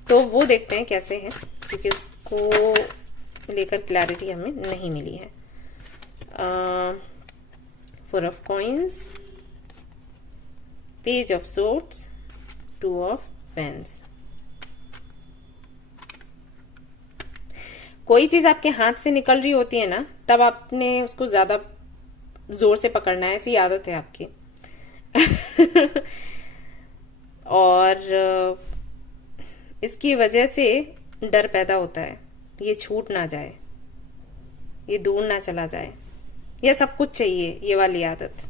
तो वो देखते हैं कैसे है, क्योंकि उसको लेकर क्लैरिटी हमें नहीं मिली है। 4 of coins, page of swords, 2 of pens. कोई चीज आपके हाथ से निकल रही होती है ना, तब आपने उसको ज्यादा जोर से पकड़ना है, ऐसी आदत है आपकी। और इसकी वजह से डर पैदा होता है, ये छूट ना जाए, ये दूर ना चला जाए, ये सब कुछ चाहिए, ये वाली आदत।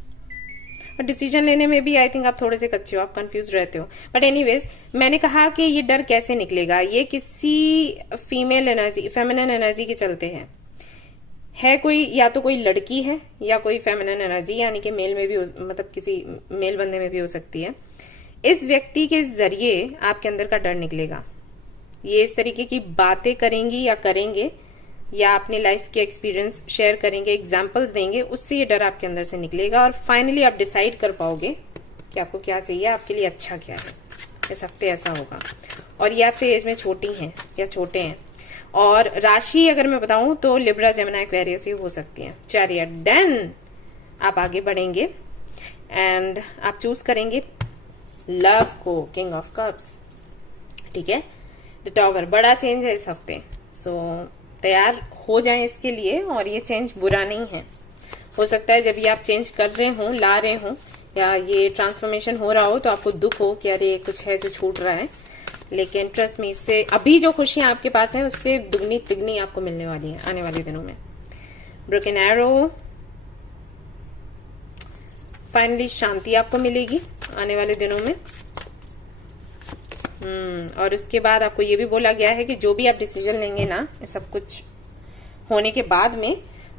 और डिसीजन लेने में भी आई थिंक आप थोड़े से कच्चे हो, आप कंफ्यूज रहते हो। बट एनीवेज, मैंने कहा कि ये डर कैसे निकलेगा, ये किसी फीमेल एनर्जी, फेमिनिन एनर्जी के चलते है कोई, या तो कोई लड़की है या कोई फेमिनिन एनर्जी, यानी कि मेल में भी मतलब किसी मेल बंदे में भी हो सकती है। इस व्यक्ति के जरिए आपके अंदर का डर निकलेगा। ये इस तरीके की बातें करेंगी या करेंगे, या अपनी लाइफ के एक्सपीरियंस शेयर करेंगे, एग्जाम्पल्स देंगे, उससे ये डर आपके अंदर से निकलेगा। और फाइनली आप डिसाइड कर पाओगे कि आपको क्या चाहिए, आपके लिए अच्छा क्या है। इस हफ्ते ऐसा होगा। और ये आपसे एज में छोटी हैं या छोटे हैं। और राशि अगर मैं बताऊं तो लिब्रा, जेमिनी, एक्वेरियस ही हो सकती है। चैरियट। देन आप आगे बढ़ेंगे एंड आप चूज करेंगे लव को, किंग ऑफ कप्स। ठीक है, द टॉवर। बड़ा चेंज है इस हफ्ते, सो तैयार हो जाएं इसके लिए। और ये चेंज बुरा नहीं है। हो सकता है जब ये आप चेंज कर रहे हो, ला रहे हो, या ये ट्रांसफॉर्मेशन हो रहा हो, तो आपको दुख हो कि अरे कुछ है जो छूट रहा है, लेकिन ट्रस्ट मी, इससे अभी जो खुशियां आपके पास हैं उससे दुगनी तिगनी आपको मिलने वाली है आने वाले दिनों में। Broken arrow. फाइनली शांति आपको मिलेगी आने वाले दिनों में। और उसके बाद आपको ये भी बोला गया है कि जो भी आप डिसीजन लेंगे ना, सब कुछ होने के बाद में,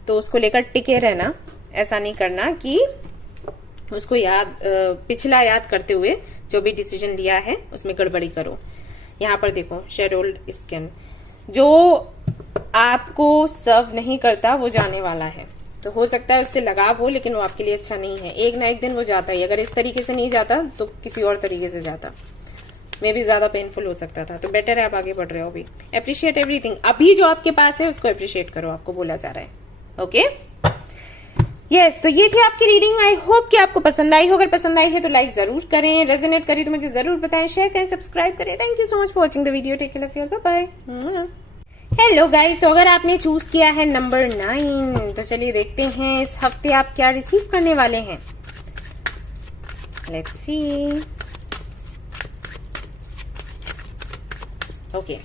तो उसको लेकर टिके रहना। ऐसा नहीं करना कि उसको पिछला याद करते हुए जो भी डिसीजन लिया है उसमें गड़बड़ी करो। यहाँ पर देखो, शेडोल्ड स्किन, जो आपको सर्व नहीं करता वो जाने वाला है। तो हो सकता है उससे लगाव हो, लेकिन वो आपके लिए अच्छा नहीं है। एक ना एक दिन वो जाता है। अगर इस तरीके से नहीं जाता तो किसी और तरीके से जाता, मे भी ज्यादा पेनफुल हो सकता था। तो बेटर है आप आगे बढ़ रहे हो अभी। Appreciate everything. अभी जो आपके पास है उसको अप्रिशिएट करो, आपको बोला जा रहा है। Okay, yes. तो ये थी आपकी रीडिंग। आई होप कि आपको पसंद आई हो। अगर पसंद आई है तो लाइक जरूर करें, रेजोनेट करी तो मुझे जरूर बताएं, शेयर करें, सब्सक्राइब करें। Thank you so much for watching the video. Take care of your, bye bye. Hello guys, तो अगर आपने चूज किया है नंबर 9, तो चलिए देखते हैं इस हफ्ते आप क्या रिसीव करने वाले हैं। Let's see. ओके,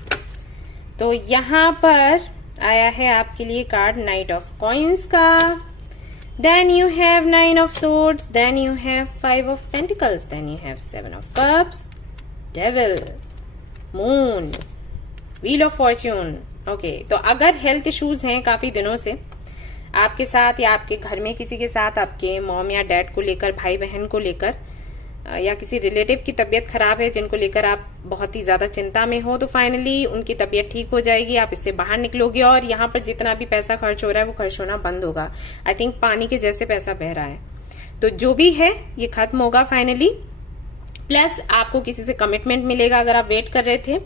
तो यहाँ पर आया है आपके लिए कार्ड नाइट ऑफ कॉइन्स का। Then you have 9 of swords, then you have 5 of pentacles, then you have 7 of cups, devil, moon, wheel of fortune. Okay, तो अगर हेल्थ इश्यूज हैं काफी दिनों से आपके साथ, या आपके घर में किसी के साथ, आपके मॉम या डैड को लेकर, भाई बहन को लेकर, या किसी रिलेटिव की तबीयत खराब है जिनको लेकर आप बहुत ही ज्यादा चिंता में हो, तो फाइनली उनकी तबीयत ठीक हो जाएगी, आप इससे बाहर निकलोगे और यहाँ पर जितना भी पैसा खर्च हो रहा है वो खर्च होना बंद होगा। आई थिंक पानी के जैसे पैसा बह रहा है, तो जो भी है ये खत्म होगा फाइनली। प्लस आपको किसी से कमिटमेंट मिलेगा अगर आप वेट कर रहे थे,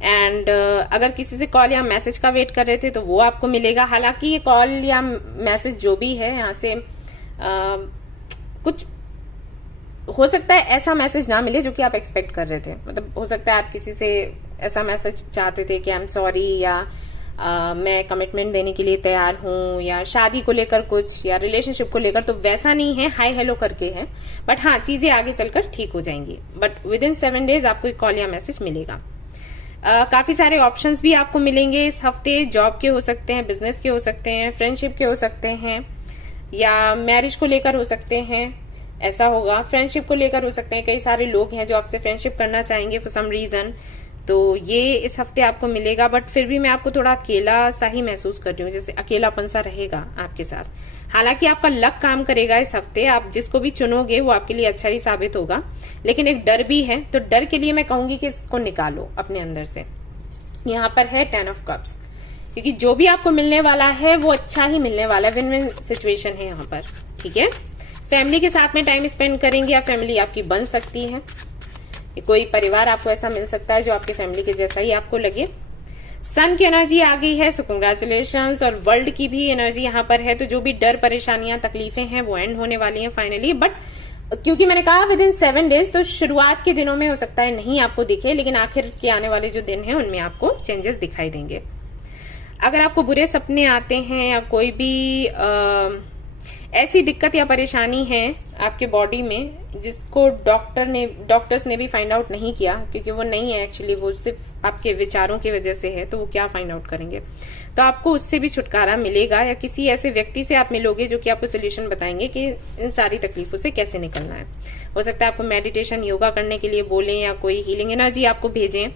एंड अगर किसी से कॉल या मैसेज का वेट कर रहे थे तो वो आपको मिलेगा। हालांकि ये कॉल या मैसेज जो भी है यहाँ से कुछ हो सकता है ऐसा मैसेज ना मिले जो कि आप एक्सपेक्ट कर रहे थे। मतलब हो सकता है आप किसी से ऐसा मैसेज चाहते थे कि आई एम सॉरी, या मैं कमिटमेंट देने के लिए तैयार हूं, या शादी को लेकर कुछ, या रिलेशनशिप को लेकर, तो वैसा नहीं है, हाई हेलो करके है। बट हाँ, चीजें आगे चलकर ठीक हो जाएंगी, बट विद इन 7 डेज आपको एक कॉल या मैसेज मिलेगा। काफी सारे ऑप्शंस भी आपको मिलेंगे इस हफ्ते। जॉब के हो सकते हैं, बिजनेस के हो सकते हैं, फ्रेंडशिप के हो सकते हैं, या मैरिज को लेकर हो सकते हैं, ऐसा होगा। फ्रेंडशिप को लेकर हो सकते हैं, कई सारे लोग हैं जो आपसे फ्रेंडशिप करना चाहेंगे फॉर सम रीजन, तो ये इस हफ्ते आपको मिलेगा। बट फिर भी मैं आपको थोड़ा अकेला सा ही महसूस कर रही हूँ, जैसे अकेलापन सा रहेगा आपके साथ। हालांकि आपका लक काम करेगा इस हफ्ते, आप जिसको भी चुनोगे वो आपके लिए अच्छा ही साबित होगा, लेकिन एक डर भी है, तो डर के लिए मैं कहूंगी कि इसको निकालो अपने अंदर से। यहाँ पर है 10 ऑफ कप्स, क्योंकि जो भी आपको मिलने वाला है वो अच्छा ही मिलने वाला है, विन विन सिचुएशन है यहाँ पर, ठीक है। फैमिली के साथ में टाइम स्पेंड करेंगे, या फैमिली आपकी बन सकती है, कोई परिवार आपको ऐसा मिल सकता है जो आपकी फैमिली के जैसा ही आपको लगे। सन की एनर्जी आ गई है, सो कंग्रेचुलेशंस। और वर्ल्ड की भी एनर्जी यहाँ पर है, तो जो भी डर, परेशानियां, तकलीफें हैं वो एंड होने वाली हैं फाइनली। बट क्योंकि मैंने कहा विद इन 7 डेज, तो शुरुआत के दिनों में हो सकता है नहीं आपको दिखे, लेकिन आखिर के आने वाले जो दिन है उनमें आपको चेंजेस दिखाई देंगे। अगर आपको बुरे सपने आते हैं या कोई भी ऐसी दिक्कत या परेशानी है आपके बॉडी में जिसको डॉक्टर्स ने भी फाइंड आउट नहीं किया, क्योंकि वो नहीं है एक्चुअली, वो सिर्फ आपके विचारों की वजह से है, तो वो क्या फाइंड आउट करेंगे, तो आपको उससे भी छुटकारा मिलेगा, या किसी ऐसे व्यक्ति से आप मिलोगे जो कि आपको सोल्यूशन बताएंगे कि इन सारी तकलीफों से कैसे निकलना है। हो सकता है आपको मेडिटेशन, योगा करने के लिए बोलें, या कोई हीलिंग एनर्जी आपको भेजें।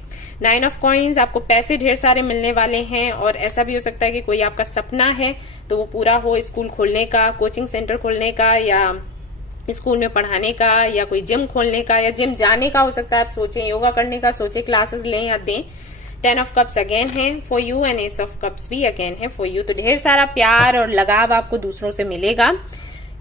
9 ऑफ कॉइंस, आपको पैसे ढेर सारे मिलने वाले हैं, और ऐसा भी हो सकता है कि कोई आपका सपना है तो वो पूरा हो, स्कूल खोलने का, कोचिंग सेंटर खोलने का, या स्कूल में पढ़ाने का, या कोई जिम खोलने का, या जिम जाने का हो सकता है आप सोचें, योगा करने का सोचें, क्लासेस लें या दें। 10 ऑफ कप्स अगेन है for you, and S of cups भी अगेन है फॉर यू। तो ढेर सारा प्यार और लगाव आपको दूसरों से मिलेगा,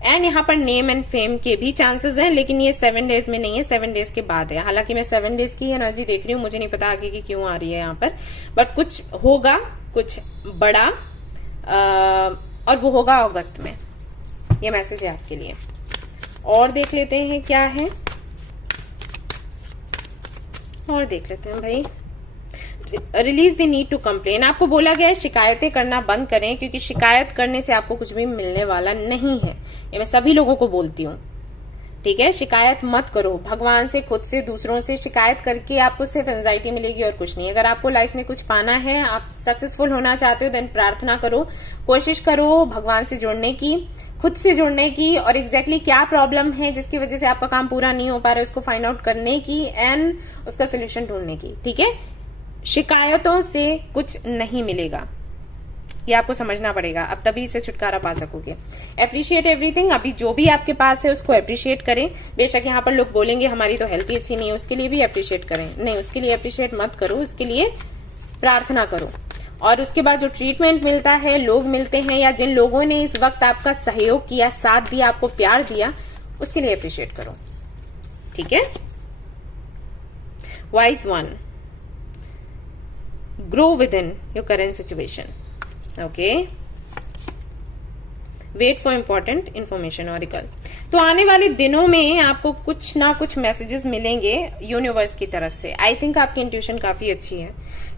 एंड यहाँ पर नेम एंड फेम के भी चांसेस हैं, लेकिन ये 7 डेज में नहीं है, 7 डेज के बाद है। हालांकि मैं 7 डेज की एनर्जी देख रही हूँ, मुझे नहीं पता आगे की क्यों आ रही है यहाँ पर, बट कुछ होगा, कुछ बड़ा, और वो होगा अगस्त में। ये मैसेज है आपके लिए। और देख लेते हैं क्या है, और देख लेते हैं भाई। Release the need to complain, आपको बोला गया है शिकायतें करना बंद करें, क्योंकि शिकायत करने से आपको कुछ भी मिलने वाला नहीं है। ये मैं सभी लोगों को बोलती हूँ, ठीक है। शिकायत मत करो, भगवान से, खुद से, दूसरों से। शिकायत करके आपको सिर्फ एंजाइटी मिलेगी और कुछ नहीं। अगर आपको लाइफ में कुछ पाना है, आप सक्सेसफुल होना चाहते हो, देन प्रार्थना करो, कोशिश करो भगवान से जुड़ने की, खुद से जुड़ने की, और एग्जैक्टली क्या प्रॉब्लम है जिसकी वजह से आपका काम पूरा नहीं हो पा रहा है उसको फाइंड आउट करने की, एंड उसका सोल्यूशन ढूंढने की, ठीक है। शिकायतों से कुछ नहीं मिलेगा, ये आपको समझना पड़ेगा, अब तभी इससे छुटकारा पा सकोगे। अप्रिशिएट एवरीथिंग, अभी जो भी आपके पास है उसको अप्रिशिएट करें। बेशक यहाँ पर लोग बोलेंगे हमारी तो हेल्थ ही अच्छी नहीं है, उसके लिए भी अप्रिशिएट करें। नहीं, उसके लिए अप्रिशिएट मत करो, उसके लिए प्रार्थना करो। और उसके बाद जो ट्रीटमेंट मिलता है, लोग मिलते हैं, या जिन लोगों ने इस वक्त आपका सहयोग किया, साथ दिया, आपको प्यार दिया, उसके लिए अप्रिशिएट करो, ठीक है। Wise 1, grow within your current situation, okay. Wait for important information oracle. तो आने वाले दिनों में आपको कुछ ना कुछ मैसेजेस मिलेंगे यूनिवर्स की तरफ से। आई थिंक आपकी इंट्यूशन काफी अच्छी है,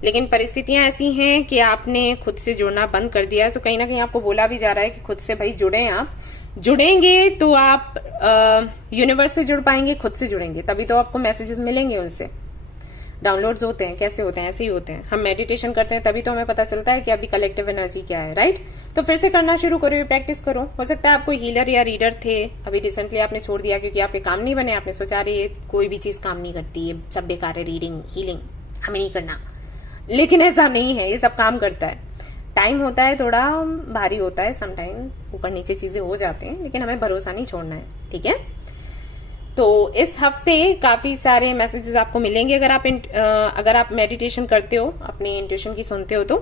लेकिन परिस्थितियां ऐसी हैं कि आपने खुद से जुड़ना बंद कर दिया है। सो कहीं ना कहीं आपको बोला भी जा रहा है कि खुद से भाई जुड़े। आप जुड़ेंगे तो आप यूनिवर्स से जुड़ पाएंगे, खुद से जुड़ेंगे तभी तो आपको मैसेजेस मिलेंगे उनसे। डाउनलोड्स होते हैं, कैसे होते हैं? ऐसे ही होते हैं। हम मेडिटेशन करते हैं तभी तो हमें पता चलता है कि अभी कलेक्टिव एनर्जी क्या है, राइट। तो फिर से करना शुरू करो, प्रैक्टिस करो। हो सकता है आप कोई हीलर या रीडर थे, अभी रिसेंटली आपने छोड़ दिया क्योंकि आपके काम नहीं बने, आपने सोचा रही कोई भी चीज काम नहीं करती, ये सब बेकार है, रीडिंग हीलिंग हमें नहीं करना। लेकिन ऐसा नहीं है, ये सब काम करता है। टाइम होता है थोड़ा भारी होता है, समटाइम ऊपर नीचे चीजें हो जाते हैं, लेकिन हमें भरोसा नहीं छोड़ना है, ठीक है। तो इस हफ्ते काफी सारे मैसेजेस आपको मिलेंगे अगर आप मेडिटेशन करते हो, अपनी इंट्यूशन की सुनते हो तो।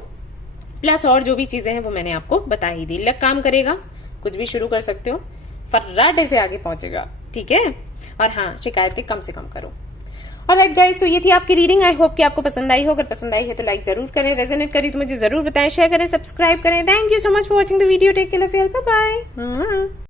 प्लस और जो भी चीजें हैं वो मैंने आपको बता ही दी। लक काम करेगा, कुछ भी शुरू कर सकते हो, फर्राटे से आगे पहुंचेगा, ठीक है। और हाँ, शिकायतें कम से कम करो। ऑलराइट गाइस, तो ये थी आपकी रीडिंग। आई होप कि आपको पसंद आई हो। अगर पसंद आई है तो लाइक जरूर करें, रेजोनेट करी तो मुझे जरूर बताएं, शेयर करें, सब्सक्राइब करें। Thank you so much for watching the video. Take care, bye bye.